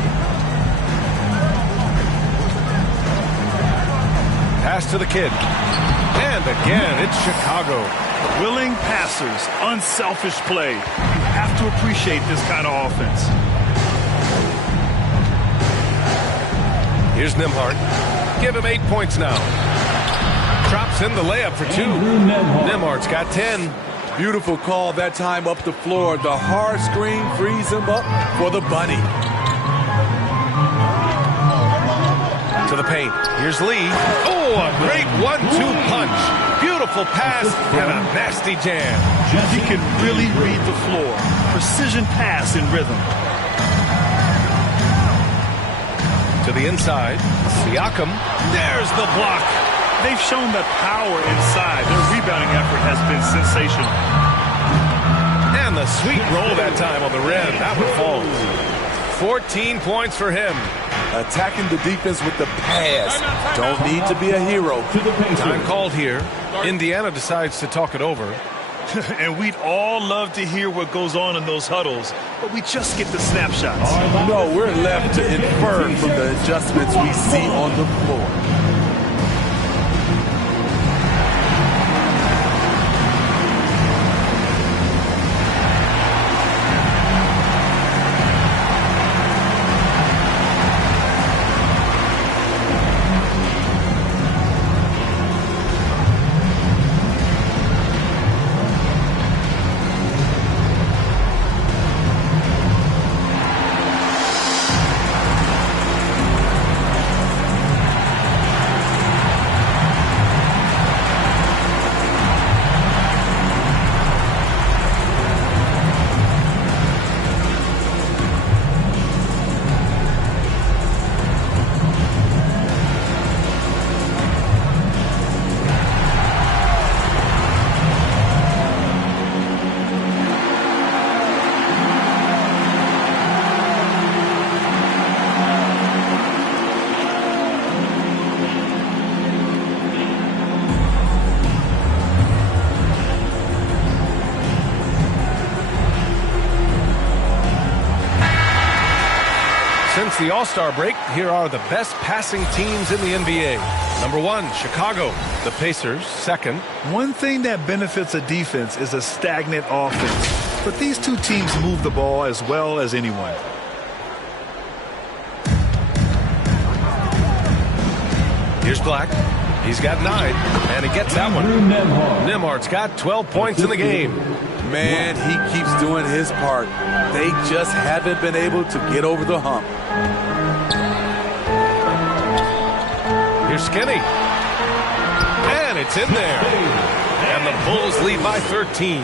Pass to the kid. And again, it's Chicago. Willing passers, unselfish play. You have to appreciate this kind of offense. Here's Nembhard. Give him 8 points now. Drops in the layup for 2. Nembhard's got 10. Beautiful call that time up the floor. The hard screen frees him up for the bunny. To the paint. Here's Lee. Oh, a great 1-2 punch. Beautiful pass and a nasty jam. He can really read the floor. Precision pass in rhythm. To the inside. Siakam. There's the block. They've shown that power inside. Their rebounding effort has been sensational. And the sweet roll that time on the rim. That one falls. 14 points for him. Attacking the defense with the pass. Don't need to be a hero. Time called here. Indiana decides to talk it over. And we'd all love to hear what goes on in those huddles, but we just get the snapshots. No, we're left to infer from the adjustments we see on the floor. Since the All-Star break, here are the best passing teams in the NBA. Number 1, Chicago. The Pacers, second. One thing that benefits a defense is a stagnant offense. But these two teams move the ball as well as anyone. Here's Black. He's got 9, and he gets that one. Nembhard's got 12 points in the game. Man, he keeps doing his part. They just haven't been able to get over the hump. Here's Skinny. And it's in there. And the Bulls lead by 13.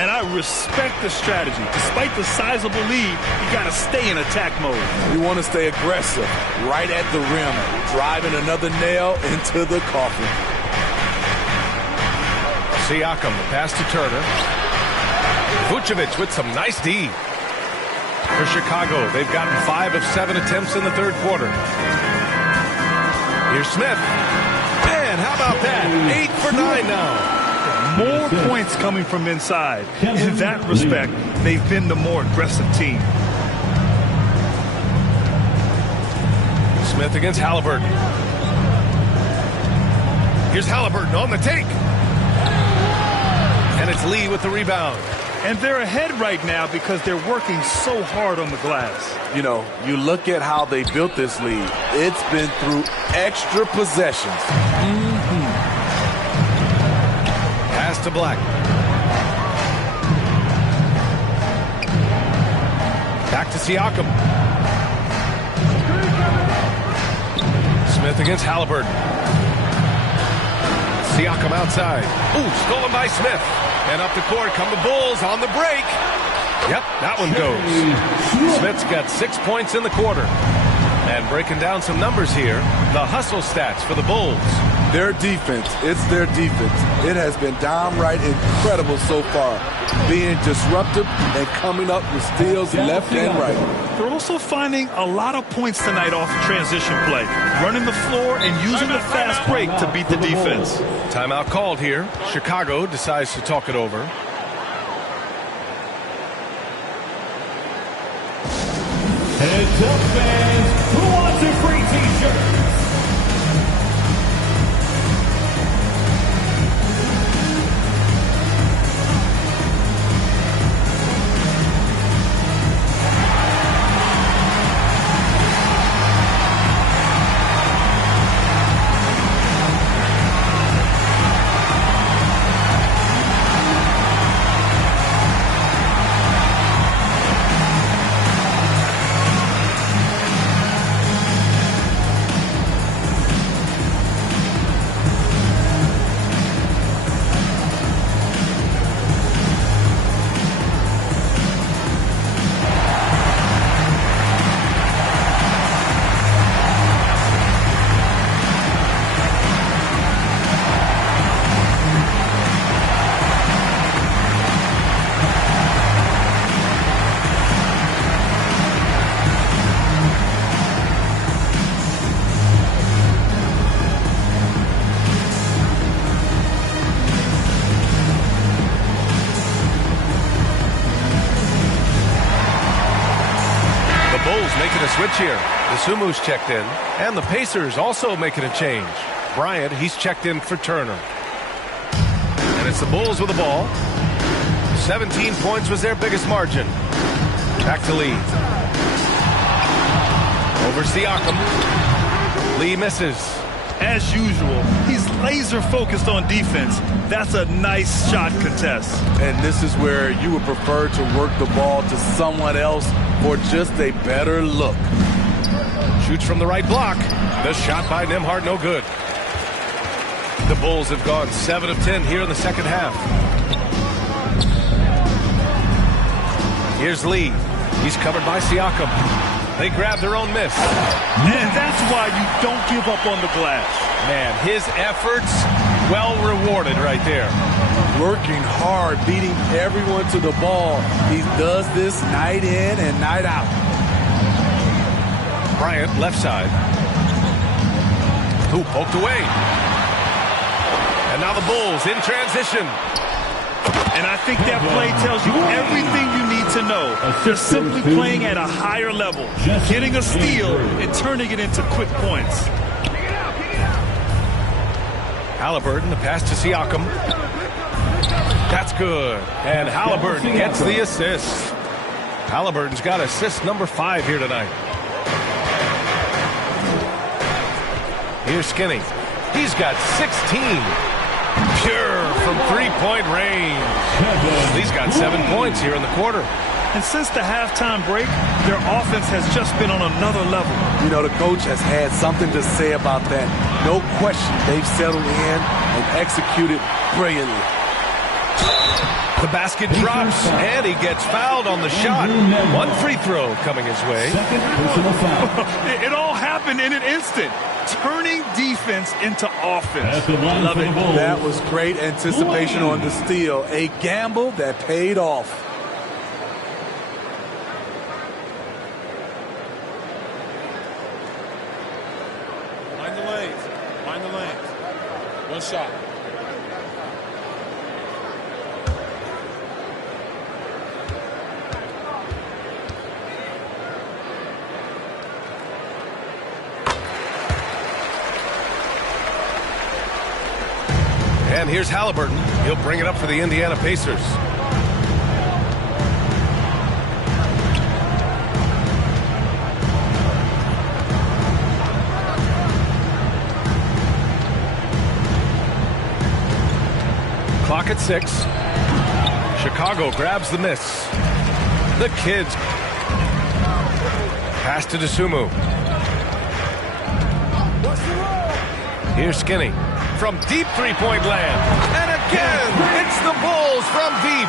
And I respect the strategy. Despite the sizable lead, you got to stay in attack mode. You want to stay aggressive, right at the rim, driving another nail into the coffin. Siakam, the pass to Turner. Vucevic with some nice D. For Chicago, they've gotten 5 of 7 attempts in the third quarter. Here's Smith. And how about that? 8 for 9 now. More points coming from inside. In that respect, they've been the more aggressive team. Smith against Halliburton. Here's Halliburton on the take. And it's Lee with the rebound. And they're ahead right now because they're working so hard on the glass. You know, you look at how they built this lead. It's been through extra possessions. Pass to Black. Back to Siakam. Smith against Halliburton. Siakam outside. Ooh, stolen by Smith. And up the court come the Bulls on the break. Yep, that one goes. Smith's got 6 points in the quarter. And breaking down some numbers here, the hustle stats for the Bulls. Their defense, it's their defense. It has been downright incredible so far. Being disruptive and coming up with steals left and right. They're also finding a lot of points tonight off transition play. Running the floor and using the fast break to beat the defense. Timeout called here. Chicago decides to talk it over. Heads up, fans. Who wants a free t-shirt? Switch here. The Sumu's checked in, and the Pacers also making a change. Bryant, he's checked in for Turner. And it's the Bulls with the ball. 17 points was their biggest margin. Back to Lee. Over Siakam. Lee misses. As usual, he's laser focused on defense. That's a nice shot contest. And this is where you would prefer to work the ball to someone else for just a better look. Shoots from the right block. The shot by Nembhard, no good. The Bulls have gone 7 of 10 here in the second half. Here's Lee. He's covered by Siakam. They grab their own miss. And that's why you don't give up on the glass. Man, his efforts well rewarded right there. Working hard, beating everyone to the ball. He does this night in and night out. Bryant, left side. Who poked away. And now the Bulls in transition. And I think that play tells you everything you need to know. They're simply playing at a higher level, getting a steal and turning it into quick points. Halliburton, the pass to Siakam. That's good. And Halliburton gets the assist. Halliburton's got assist number 5 here tonight. Here's Skinny. He's got 16. Pure from three-point range. He's got 7 points here in the quarter. And since the halftime break, their offense has just been on another level. You know, the coach has had something to say about that. No question, they've settled in and executed brilliantly. The basket drops, and he gets fouled on the shot. 1 free throw coming his way. It all happened in an instant. Turning defense into offense. Love it. That was great anticipation on the steal. A gamble that paid off. Mind the lanes. Mind the lanes. One shot. And here's Halliburton. He'll bring it up for the Indiana Pacers. Clock at 6. Chicago grabs the miss. The Kids. Pass to Dosunmu. Here's Skinny. From deep three-point land. And again, it's the Bulls from deep.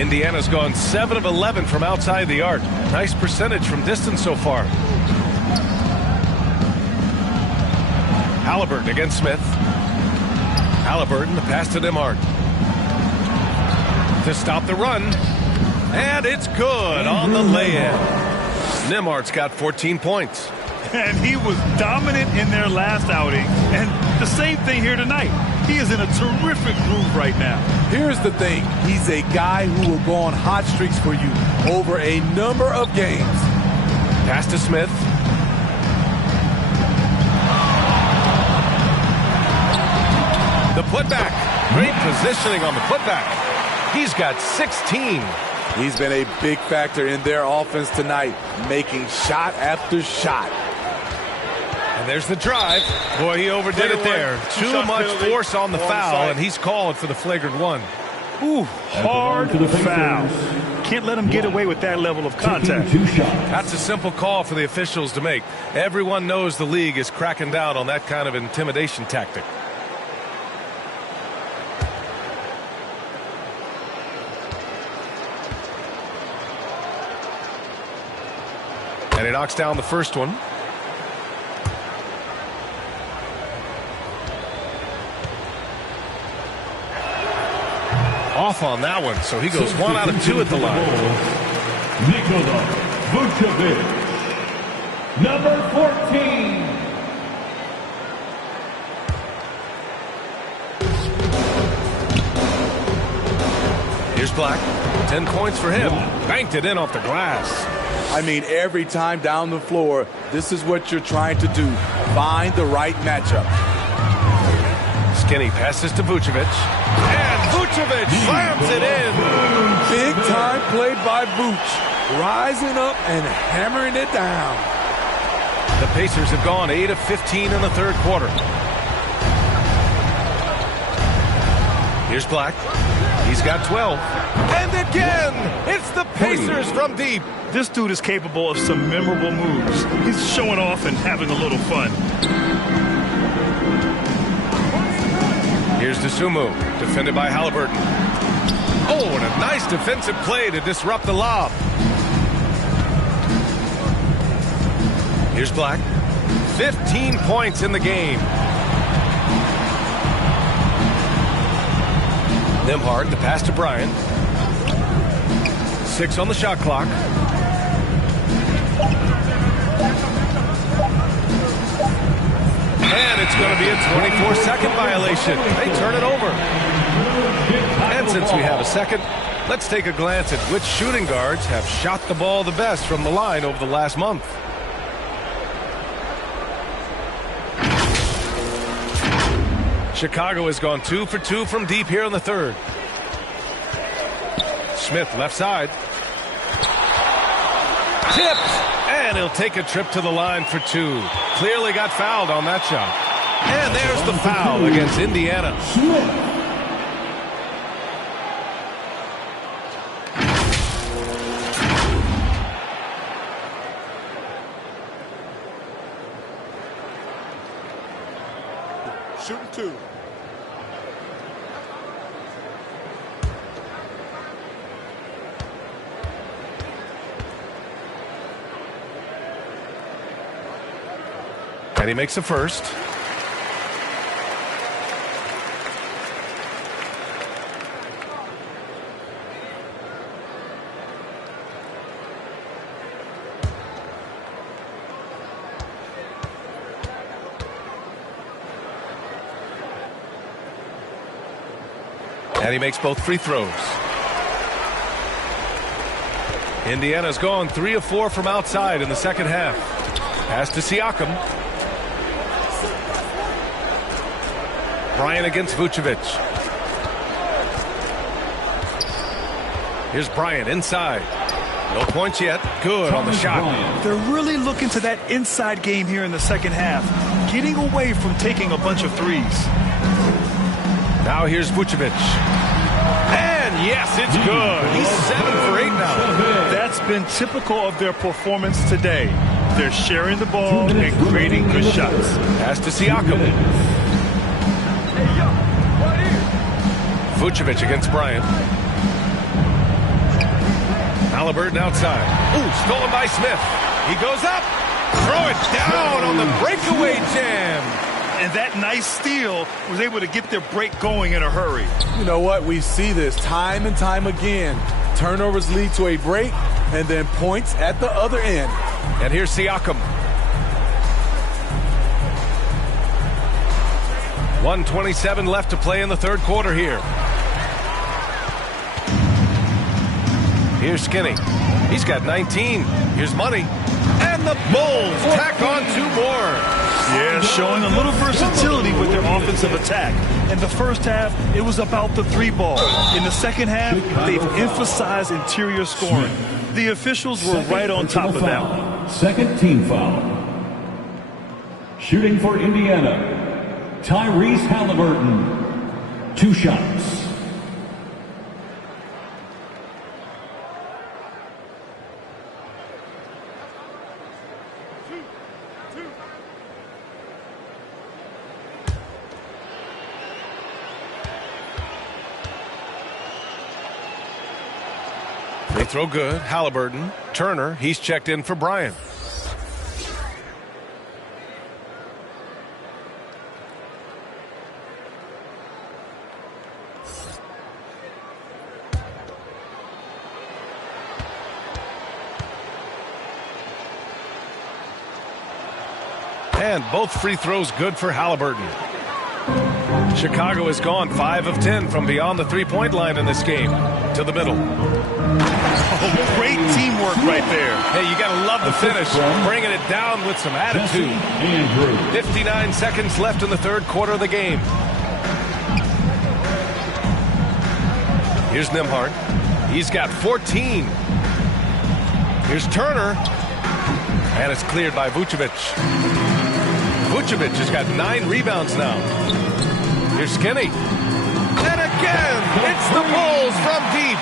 Indiana's gone 7 of 11 from outside the arc. Nice percentage from distance so far. Halliburton against Smith. Halliburton, the pass to Nembhard. To stop the run. And it's good on the lay-in. Nembhard's got 14 points. And he was dominant in their last outing. And the same thing here tonight. He is in a terrific groove right now. Here's the thing. He's a guy who will go on hot streaks for you over a number of games. Pass to Smith. The putback. Great positioning on the putback. He's got 16. He's been a big factor in their offense tonight, making shot after shot. And there's the drive. Boy, he overdid it there. Too much force on the foul, and he's called for the flagrant one. Ooh, hard foul. Can't let him get away with that level of contact. That's a simple call for the officials to make. Everyone knows the league is cracking down on that kind of intimidation tactic. And he knocks down the first one. Off on that one, so he goes 1 out of 2 at the line. Nikola Vucevic, number 14. Here's Black. 10 points for him. Banked it in off the glass. I mean, every time down the floor, this is what you're trying to do. Find the right matchup. Skinny passes to Vucevic. And Vucevic slams it in. Big time play by Vuce. Rising up and hammering it down. The Pacers have gone 8 of 15 in the third quarter. Here's Black. He's got 12. And again, it's the Pacers from deep. This dude is capable of some memorable moves. He's showing off and having a little fun. Here's Dosunmu, defended by Halliburton. Oh, and a nice defensive play to disrupt the lob. Here's Black. 15 points in the game. Nembhard, the pass to Bryant. 6 on the shot clock. And it's going to be a 24-second violation. They turn it over. And since we have a second, let's take a glance at which shooting guards have shot the ball the best from the line over the last month. Chicago has gone 2 for 2 from deep here in the third. Smith left side. Tipped, and he'll take a trip to the line for 2. Clearly got fouled on that shot. And there's the foul against Indiana. Shooting 2. And he makes a first. And he makes both free throws. Indiana's gone 3 of 4 from outside in the second half. Pass to Siakam. Bryant against Vucevic. Here's Bryant inside. No points yet. Good on the shot. They're really looking to that inside game here in the second half, getting away from taking a bunch of threes. Now here's Vucevic. And yes, it's good. He's 7 for 8 now. That's been typical of their performance today. They're sharing the ball and creating good shots. Pass to Siakam. Vucevic against Bryant. Halliburton outside. Ooh, stolen by Smith. He goes up. Throw it down on the breakaway jam. And that nice steal was able to get their break going in a hurry. You know what? We see this time and time again. Turnovers lead to a break and then points at the other end. And here's Siakam. 1:27 left to play in the third quarter here. Here's Skinny. He's got 19. Here's Money. And the Bulls tack on 2 more. Yeah, showing a little versatility with their offensive attack. In the first half, it was about the 3-ball. In the second half, they've emphasized interior scoring. The officials were right on top of that one. Second team foul. Shooting for Indiana, Tyrese Halliburton. 2 shots. Free throw good. Halliburton. Turner. He's checked in for Bryant. And both free throws good for Halliburton. Chicago has gone 5 of 10 from beyond the 3-point line in this game. To the middle. Oh, great teamwork right there. Hey, you got to love the finish. Bringing it down with some attitude. 59 seconds left in the third quarter of the game. Here's Nembhard. He's got 14. Here's Turner. And it's cleared by Vucevic. Vucevic has got 9 rebounds now. Here's Skinny. And again, it's the Bulls from deep.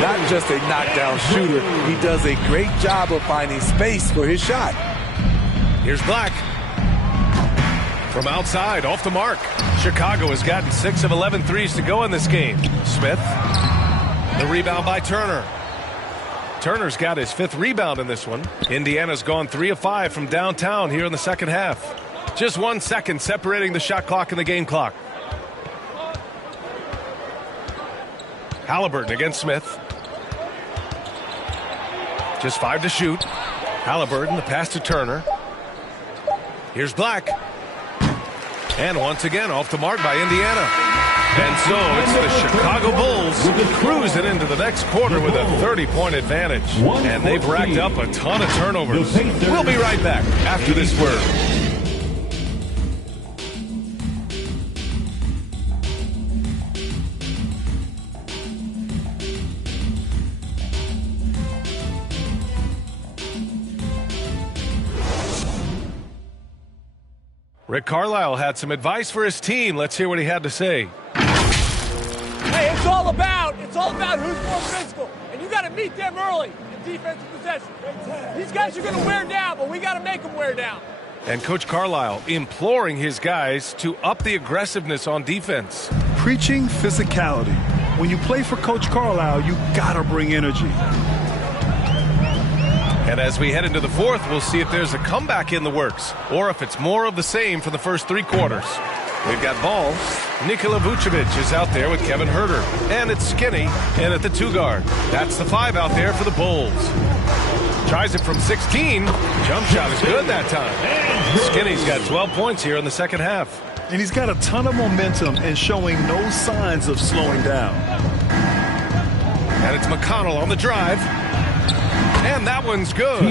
Not just a knockdown shooter, he does a great job of finding space for his shot. Here's Black. From outside, off the mark. Chicago has gotten 6 of 11 threes to go in this game. Smith. The rebound by Turner. Turner's got his 5th rebound in this one. Indiana's gone 3 of 5 from downtown here in the second half. Just 1 second separating the shot clock and the game clock. Halliburton against Smith. Just 5 to shoot. Halliburton, the pass to Turner. Here's Black. And once again, off the mark by Indiana. And so it's the Chicago Bulls cruising into the next quarter with a 30-point advantage. And they've racked up a ton of turnovers. We'll be right back after this word. Rick Carlisle had some advice for his team. Let's hear what he had to say. Hey, it's all about who's more physical, and you got to meet them early in defensive possession. These guys are going to wear down, but we got to make them wear down. And Coach Carlisle imploring his guys to up the aggressiveness on defense. Preaching physicality. When you play for Coach Carlisle, you got to bring energy. And as we head into the fourth, we'll see if there's a comeback in the works or if it's more of the same for the first 3 quarters. We've got ball. Nikola Vucevic is out there with Kevin Huerter. And it's Skinny in at the 2-guard. That's the 5 out there for the Bulls. Tries it from 16. Jump shot is good that time. Skinny's got 12 points here in the second half. And he's got a ton of momentum and showing no signs of slowing down. And it's McConnell on the drive. And that one's good.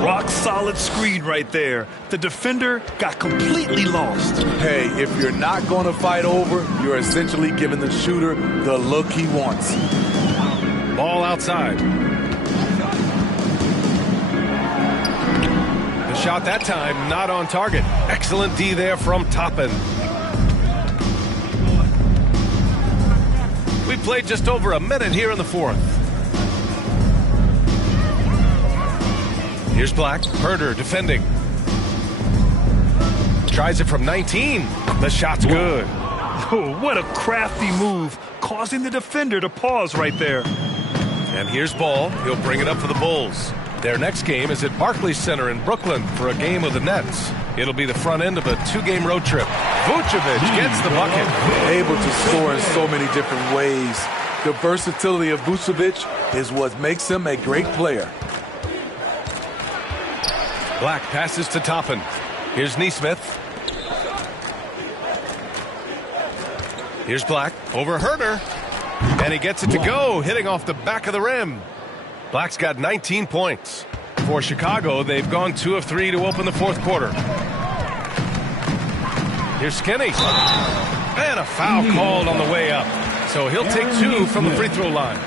Rock solid screen right there. The defender got completely lost. Hey, if you're not going to fight over, you're essentially giving the shooter the look he wants. Ball outside. The shot that time not on target. Excellent D there from Toppin. We played just over a minute here in the fourth. Here's Black. Huerter defending. Tries it from 19. The shot's good. Oh, what a crafty move, causing the defender to pause right there. And here's Ball. He'll bring it up for the Bulls. Their next game is at Barclays Center in Brooklyn for a game of the Nets. It'll be the front end of a 2-game road trip. Vucevic gets the bucket. Able to score in so many different ways. The versatility of Vucevic is what makes him a great player. Black passes to Toppin. Here's Nesmith. Here's Black over Huerter. And he gets it to go, hitting off the back of the rim. Black's got 19 points. For Chicago, they've gone 2 of 3 to open the fourth quarter. Here's Skinny. And a foul called on the way up. So he'll take 2 from the free throw line.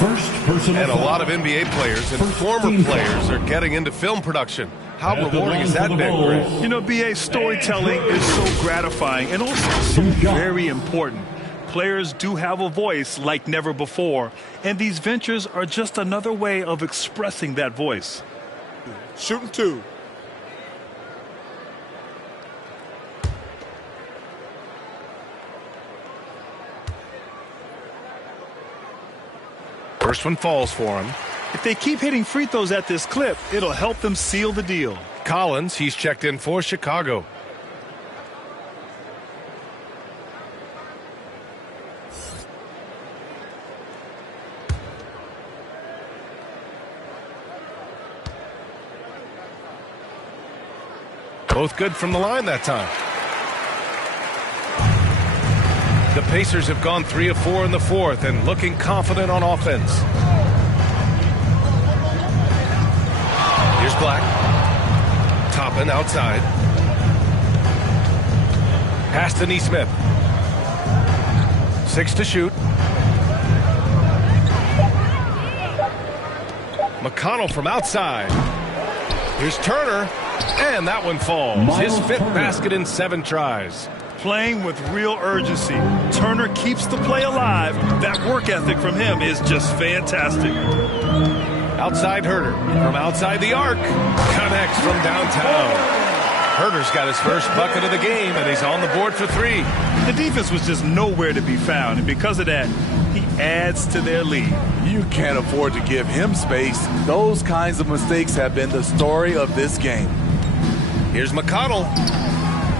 And a lot of NBA players and former players are getting into film production. How rewarding has that been, Greg? You know, BA, storytelling is so gratifying and also so very important. Players do have a voice like never before, and these ventures are just another way of expressing that voice. Shooting 2. First one falls for him. If they keep hitting free throws at this clip, it'll help them seal the deal. Collins, he's checked in for Chicago. Both good from the line that time. The Pacers have gone 3 of 4 in the fourth and looking confident on offense. Here's Black. Toppin outside. Pass to Nesmith. 6 to shoot. McConnell from outside. Here's Turner. And that one falls. His 5th basket in 7 tries. Playing with real urgency. Turner keeps the play alive. That work ethic from him is just fantastic. Outside Huerter. From outside the arc. Connects from downtown. Huerter's got his first bucket of the game, and he's on the board for 3. The defense was just nowhere to be found, and because of that, he adds to their lead. You can't afford to give him space. Those kinds of mistakes have been the story of this game. Here's McConnell.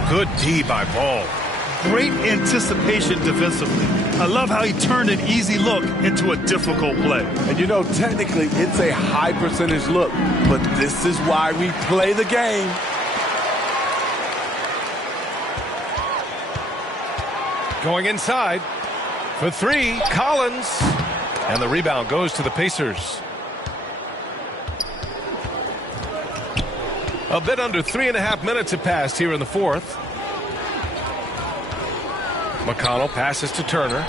Good D by Ball. Great anticipation defensively. I love how he turned an easy look into a difficult play. And you know, technically, it's a high percentage look, but this is why we play the game. Going inside for three, Collins. And the rebound goes to the Pacers. A bit under 3.5 minutes have passed here in the fourth. McConnell passes to Turner.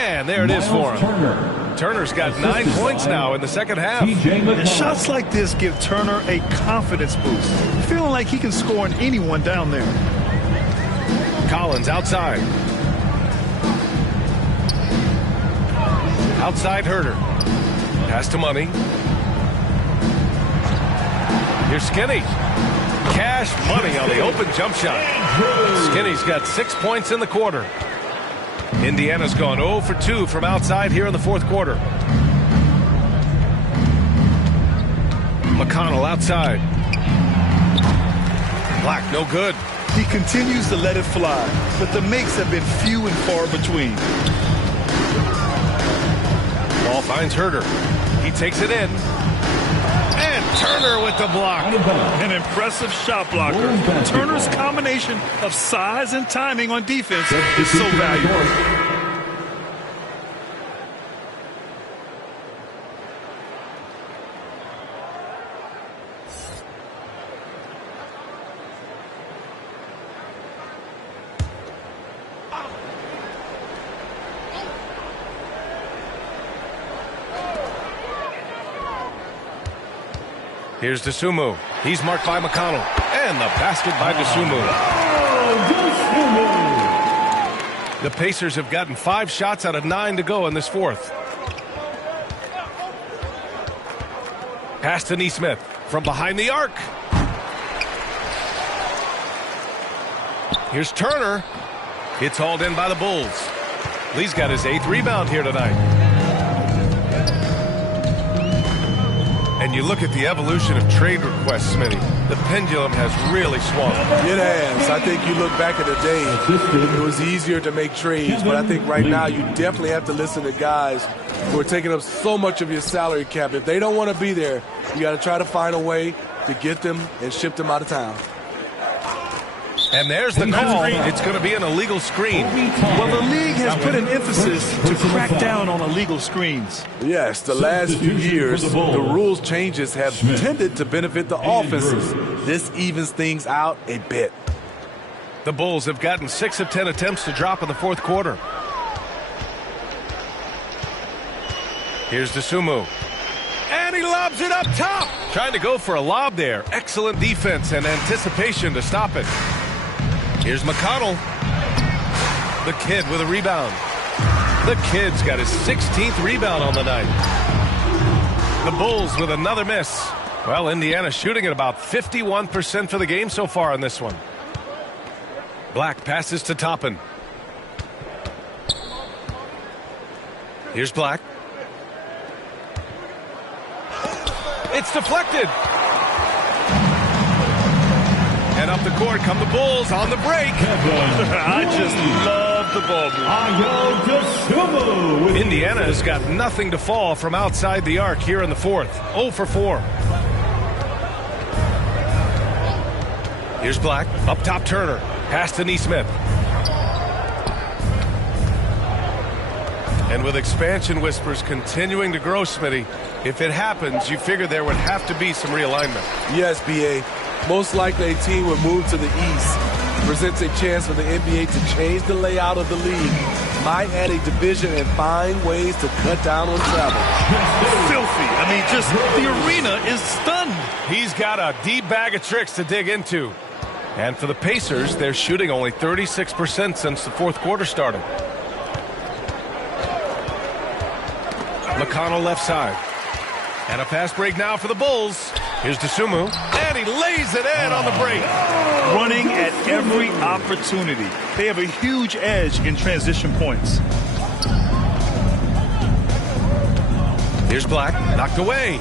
And there it is for him. Turner's got 9 points now in the second half. And shots like this give Turner a confidence boost, feeling like he can score on anyone down there. Collins outside. Outside Herter. Pass to Money. Here's Skinny. Cash Money on the open jump shot. Skinny's got 6 points in the quarter. Indiana's gone 0 for 2 from outside here in the fourth quarter. McConnell outside. Black no good. He continues to let it fly, but the makes have been few and far between. Ball finds Herter. He takes it in. And Turner with the block. An impressive shot blocker. Turner's combination of size and timing on defense is so valuable. Here's DeSumo. He's marked by McConnell. And the basket by DeSumo. The Pacers have gotten 5 shots out of 9 to go in this fourth. Pass to Nesmith from behind the arc. Here's Turner. It's hauled in by the Bulls. Lee's got his 8th rebound here tonight. And you look at the evolution of trade requests, Smitty. The pendulum has really swung. It has. I think you look back at the day, it was easier to make trades, but I think right now you definitely have to listen to guys who are taking up so much of your salary cap. If they don't want to be there, you got to try to find a way to get them and ship them out of town. And there's the call. It's going to be an illegal screen. Well, the league has put an emphasis to crack down on illegal screens. Yes, the last few years, the rules changes have tended to benefit the offenses. This evens things out a bit. The Bulls have gotten 6 of 10 attempts to drop in the fourth quarter. Here's DeSumo. And he lobs it up top. Trying to go for a lob there. Excellent defense and anticipation to stop it. Here's McConnell. The kid with a rebound. The kid's got his 16th rebound on the night. The Bulls with another miss. Well, Indiana shooting at about 51% for the game so far on this one. Black passes to Toppin. Here's Black. It's deflected. And up the court come the Bulls on the break. I just love the ball movement. Indiana has got nothing to fall from outside the arc here in the fourth. 0 for 4. Here's Black. Up top Turner. Pass to Nesmith. And with expansion whispers continuing to grow, Smitty, if it happens, you figure there would have to be some realignment. Yes, B.A. Most likely a team would move to the east. Presents a chance for the NBA to change the layout of the league. Might add a division and find ways to cut down on travel. Filthy. I mean, just the arena is stunned. He's got a deep bag of tricks to dig into. And for the Pacers, they're shooting only 36% since the fourth quarter started. McConnell left side. And a fast break now for the Bulls. Here's DeSumo. And he lays it in on the break. Running at every opportunity. They have a huge edge in transition points. Here's Black. Knocked away.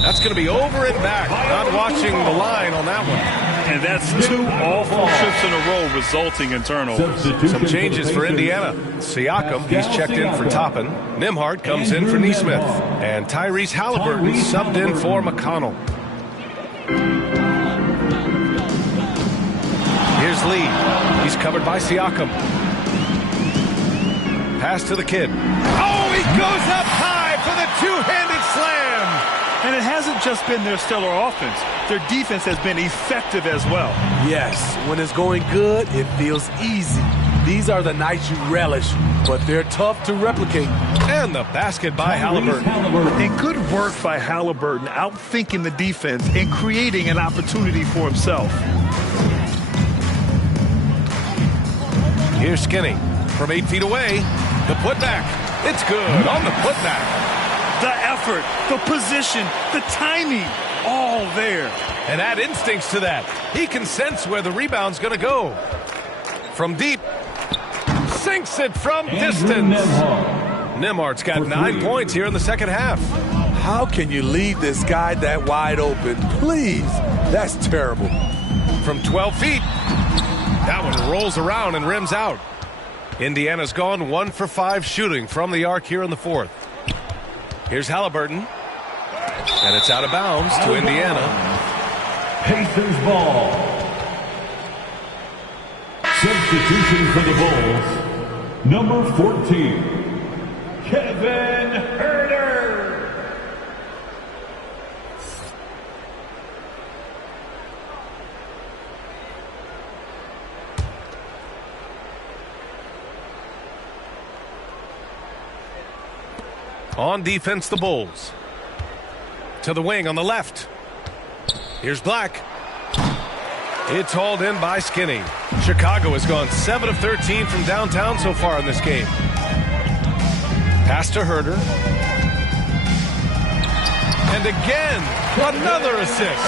That's going to be over and back. Not watching the line on that one. And that's 2 awful trips in a row resulting in turnovers. Some changes for Indiana. Siakam, he's checked in for Toppin. Nembhard comes in for Nesmith. And Tyrese Halliburton subbed in for McConnell. Here's Lee. He's covered by Siakam. pass to the kid. Oh, he goes up high for the two-handed slam. And it hasn't just been their stellar offense. Their defense has been effective as well. Yes, when it's going good, it feels easy. These are the nights you relish, but they're tough to replicate. And the basket by Halliburton. And good work by Halliburton, outthinking the defense and creating an opportunity for himself. Here's Skinny from 8 feet away. The putback. It's good on the putback. The effort, the position, the timing, all there. And add instincts to that. He can sense where the rebound's going to go. From deep. Sinks it from distance. Nembhard's got 9 points here in the second half. How can you leave this guy that wide open? Please. That's terrible. From 12 feet. That one rolls around and rims out. Indiana's gone 1 for 5 shooting from the arc here in the fourth. Here's Halliburton. And it's out of bounds to Indiana. Pacers ball. Substitution for the Bulls. Number 14, Kevin Huerter. On defense, the Bulls. To the wing on the left. Here's Black. It's hauled in by Skinny. Chicago has gone 7 of 13 from downtown so far in this game. Pass to Huerter. And again, another assist.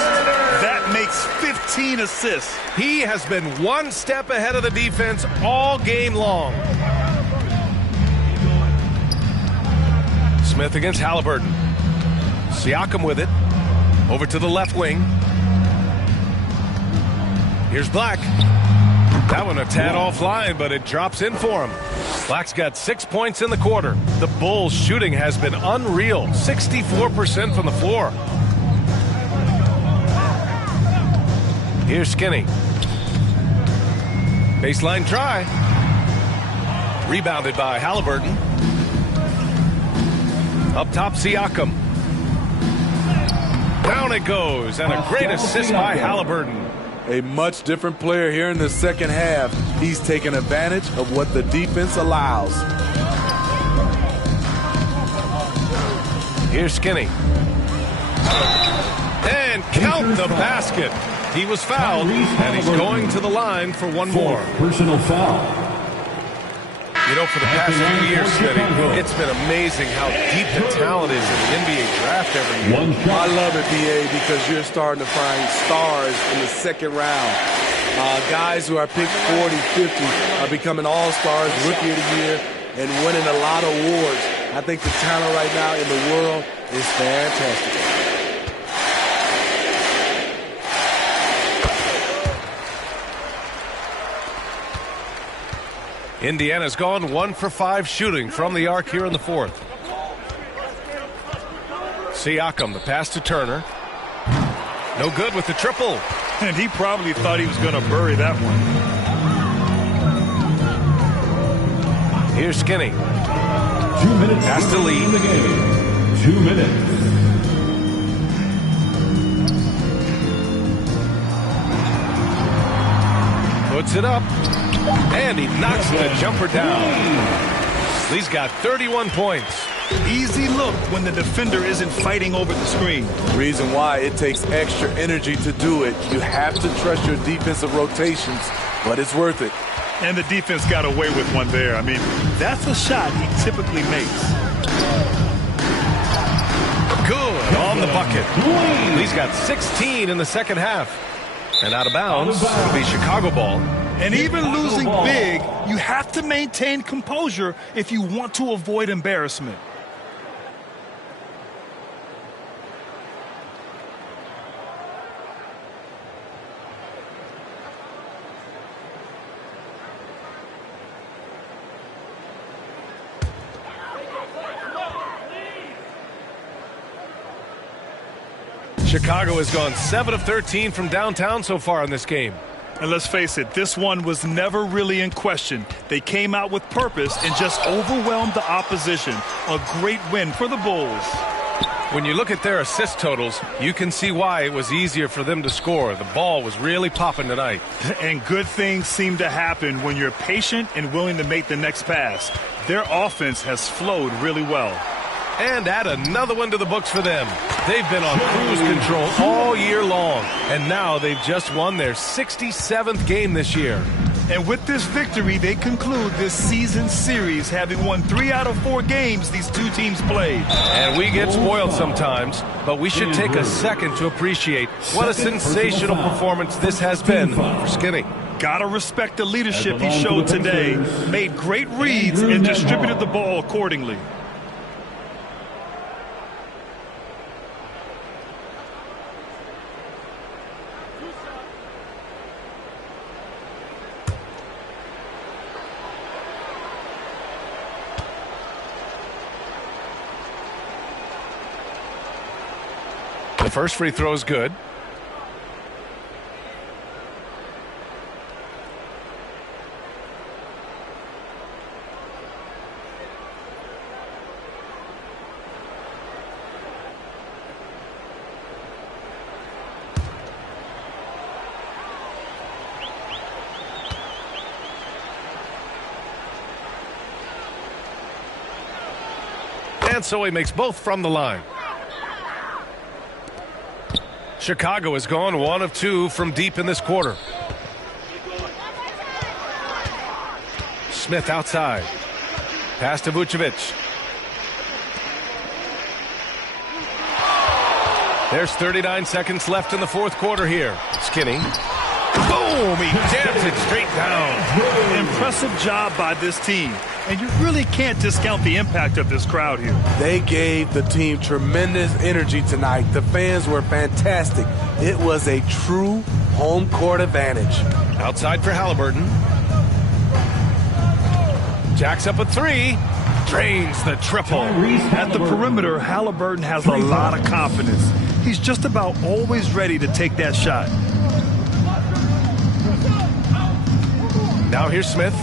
That makes 15 assists. He has been one step ahead of the defense all game long. Smith against Halliburton. Siakam with it. Over to the left wing. Here's Black. That one a tad offline, but it drops in for him. Black's got 6 points in the quarter. The Bulls' shooting has been unreal. 64% from the floor. Here's Skinny. Baseline try. Rebounded by Halliburton. Up top, Siakam. Down it goes, and a great assist by Halliburton. A much different player here in the second half. He's taking advantage of what the defense allows. Here's Skinny. And count the basket. He was fouled, and he's going to the line for one more. Personal foul. You know, for the past few years, Smitty, it's been amazing how deep the talent is in the NBA draft every year. I love it, BA, because you're starting to find stars in the second round. Guys who are picked 40, 50 are becoming all-stars, rookie of the year, and winning a lot of awards. I think the talent right now in the world is fantastic. Indiana's gone 1 for 5 shooting from the arc here in the fourth. Siakam, the pass to Turner. No good with the triple. And he probably thought he was going to bury that one. Here's Skinny. 2 minutes. Has to lead. In the game. 2 minutes. Puts it up. And he knocks the jumper down. He's got 31 points. Easy look when the defender isn't fighting over the screen. Reason why it takes extra energy to do it. You have to trust your defensive rotations, but it's worth it. And the defense got away with one there. I mean, that's a shot he typically makes. Good on the bucket. He's got 16 in the second half. And out of bounds, it'll be Chicago ball. And even losing big, you have to maintain composure if you want to avoid embarrassment. Chicago has gone 7 of 13 from downtown so far in this game. And let's face it, this one was never really in question. They came out with purpose and just overwhelmed the opposition. A great win for the Bulls. When you look at their assist totals, you can see why it was easier for them to score. The ball was really popping tonight. And good things seem to happen when you're patient and willing to make the next pass. Their offense has flowed really well. And add another one to the books for them. They've been on cruise control all year long, and now they've just won their 67th game this year. And with this victory, they conclude this season series, having won 3 out of 4 games these two teams played. And we get spoiled sometimes, but we should take a second to appreciate what a sensational performance this has been for Skinny. Gotta respect the leadership he showed today. Made great reads and distributed the ball accordingly. The first free throw is good. And so he makes both from the line. Chicago has gone 1 of 2 from deep in this quarter. Smith outside. Pass to Vucevic. There's 39 seconds left in the fourth quarter here. Skinny. Boom! He jams it straight down. Impressive job by this team. And you really can't discount the impact of this crowd here. They gave the team tremendous energy tonight. The fans were fantastic. It was a true home court advantage. Outside for Halliburton. Jacks up a 3. Drains the triple. At the perimeter, Halliburton has a lot of confidence. He's just about always ready to take that shot. Now here's Smith.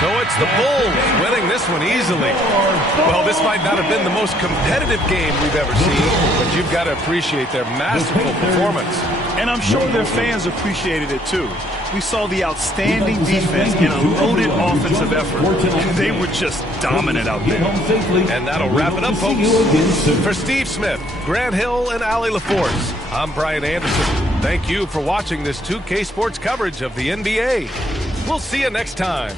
So it's the Bulls winning this one easily. Well, this might not have been the most competitive game we've ever seen, but you've got to appreciate their masterful performance. And I'm sure their fans appreciated it too. We saw the outstanding defense and a loaded offensive effort. They were just dominant out there. And that'll wrap it up, folks. For Steve Smith, Grant Hill, and Allie LaForce, I'm Brian Anderson. Thank you for watching this 2K Sports coverage of the NBA. We'll see you next time.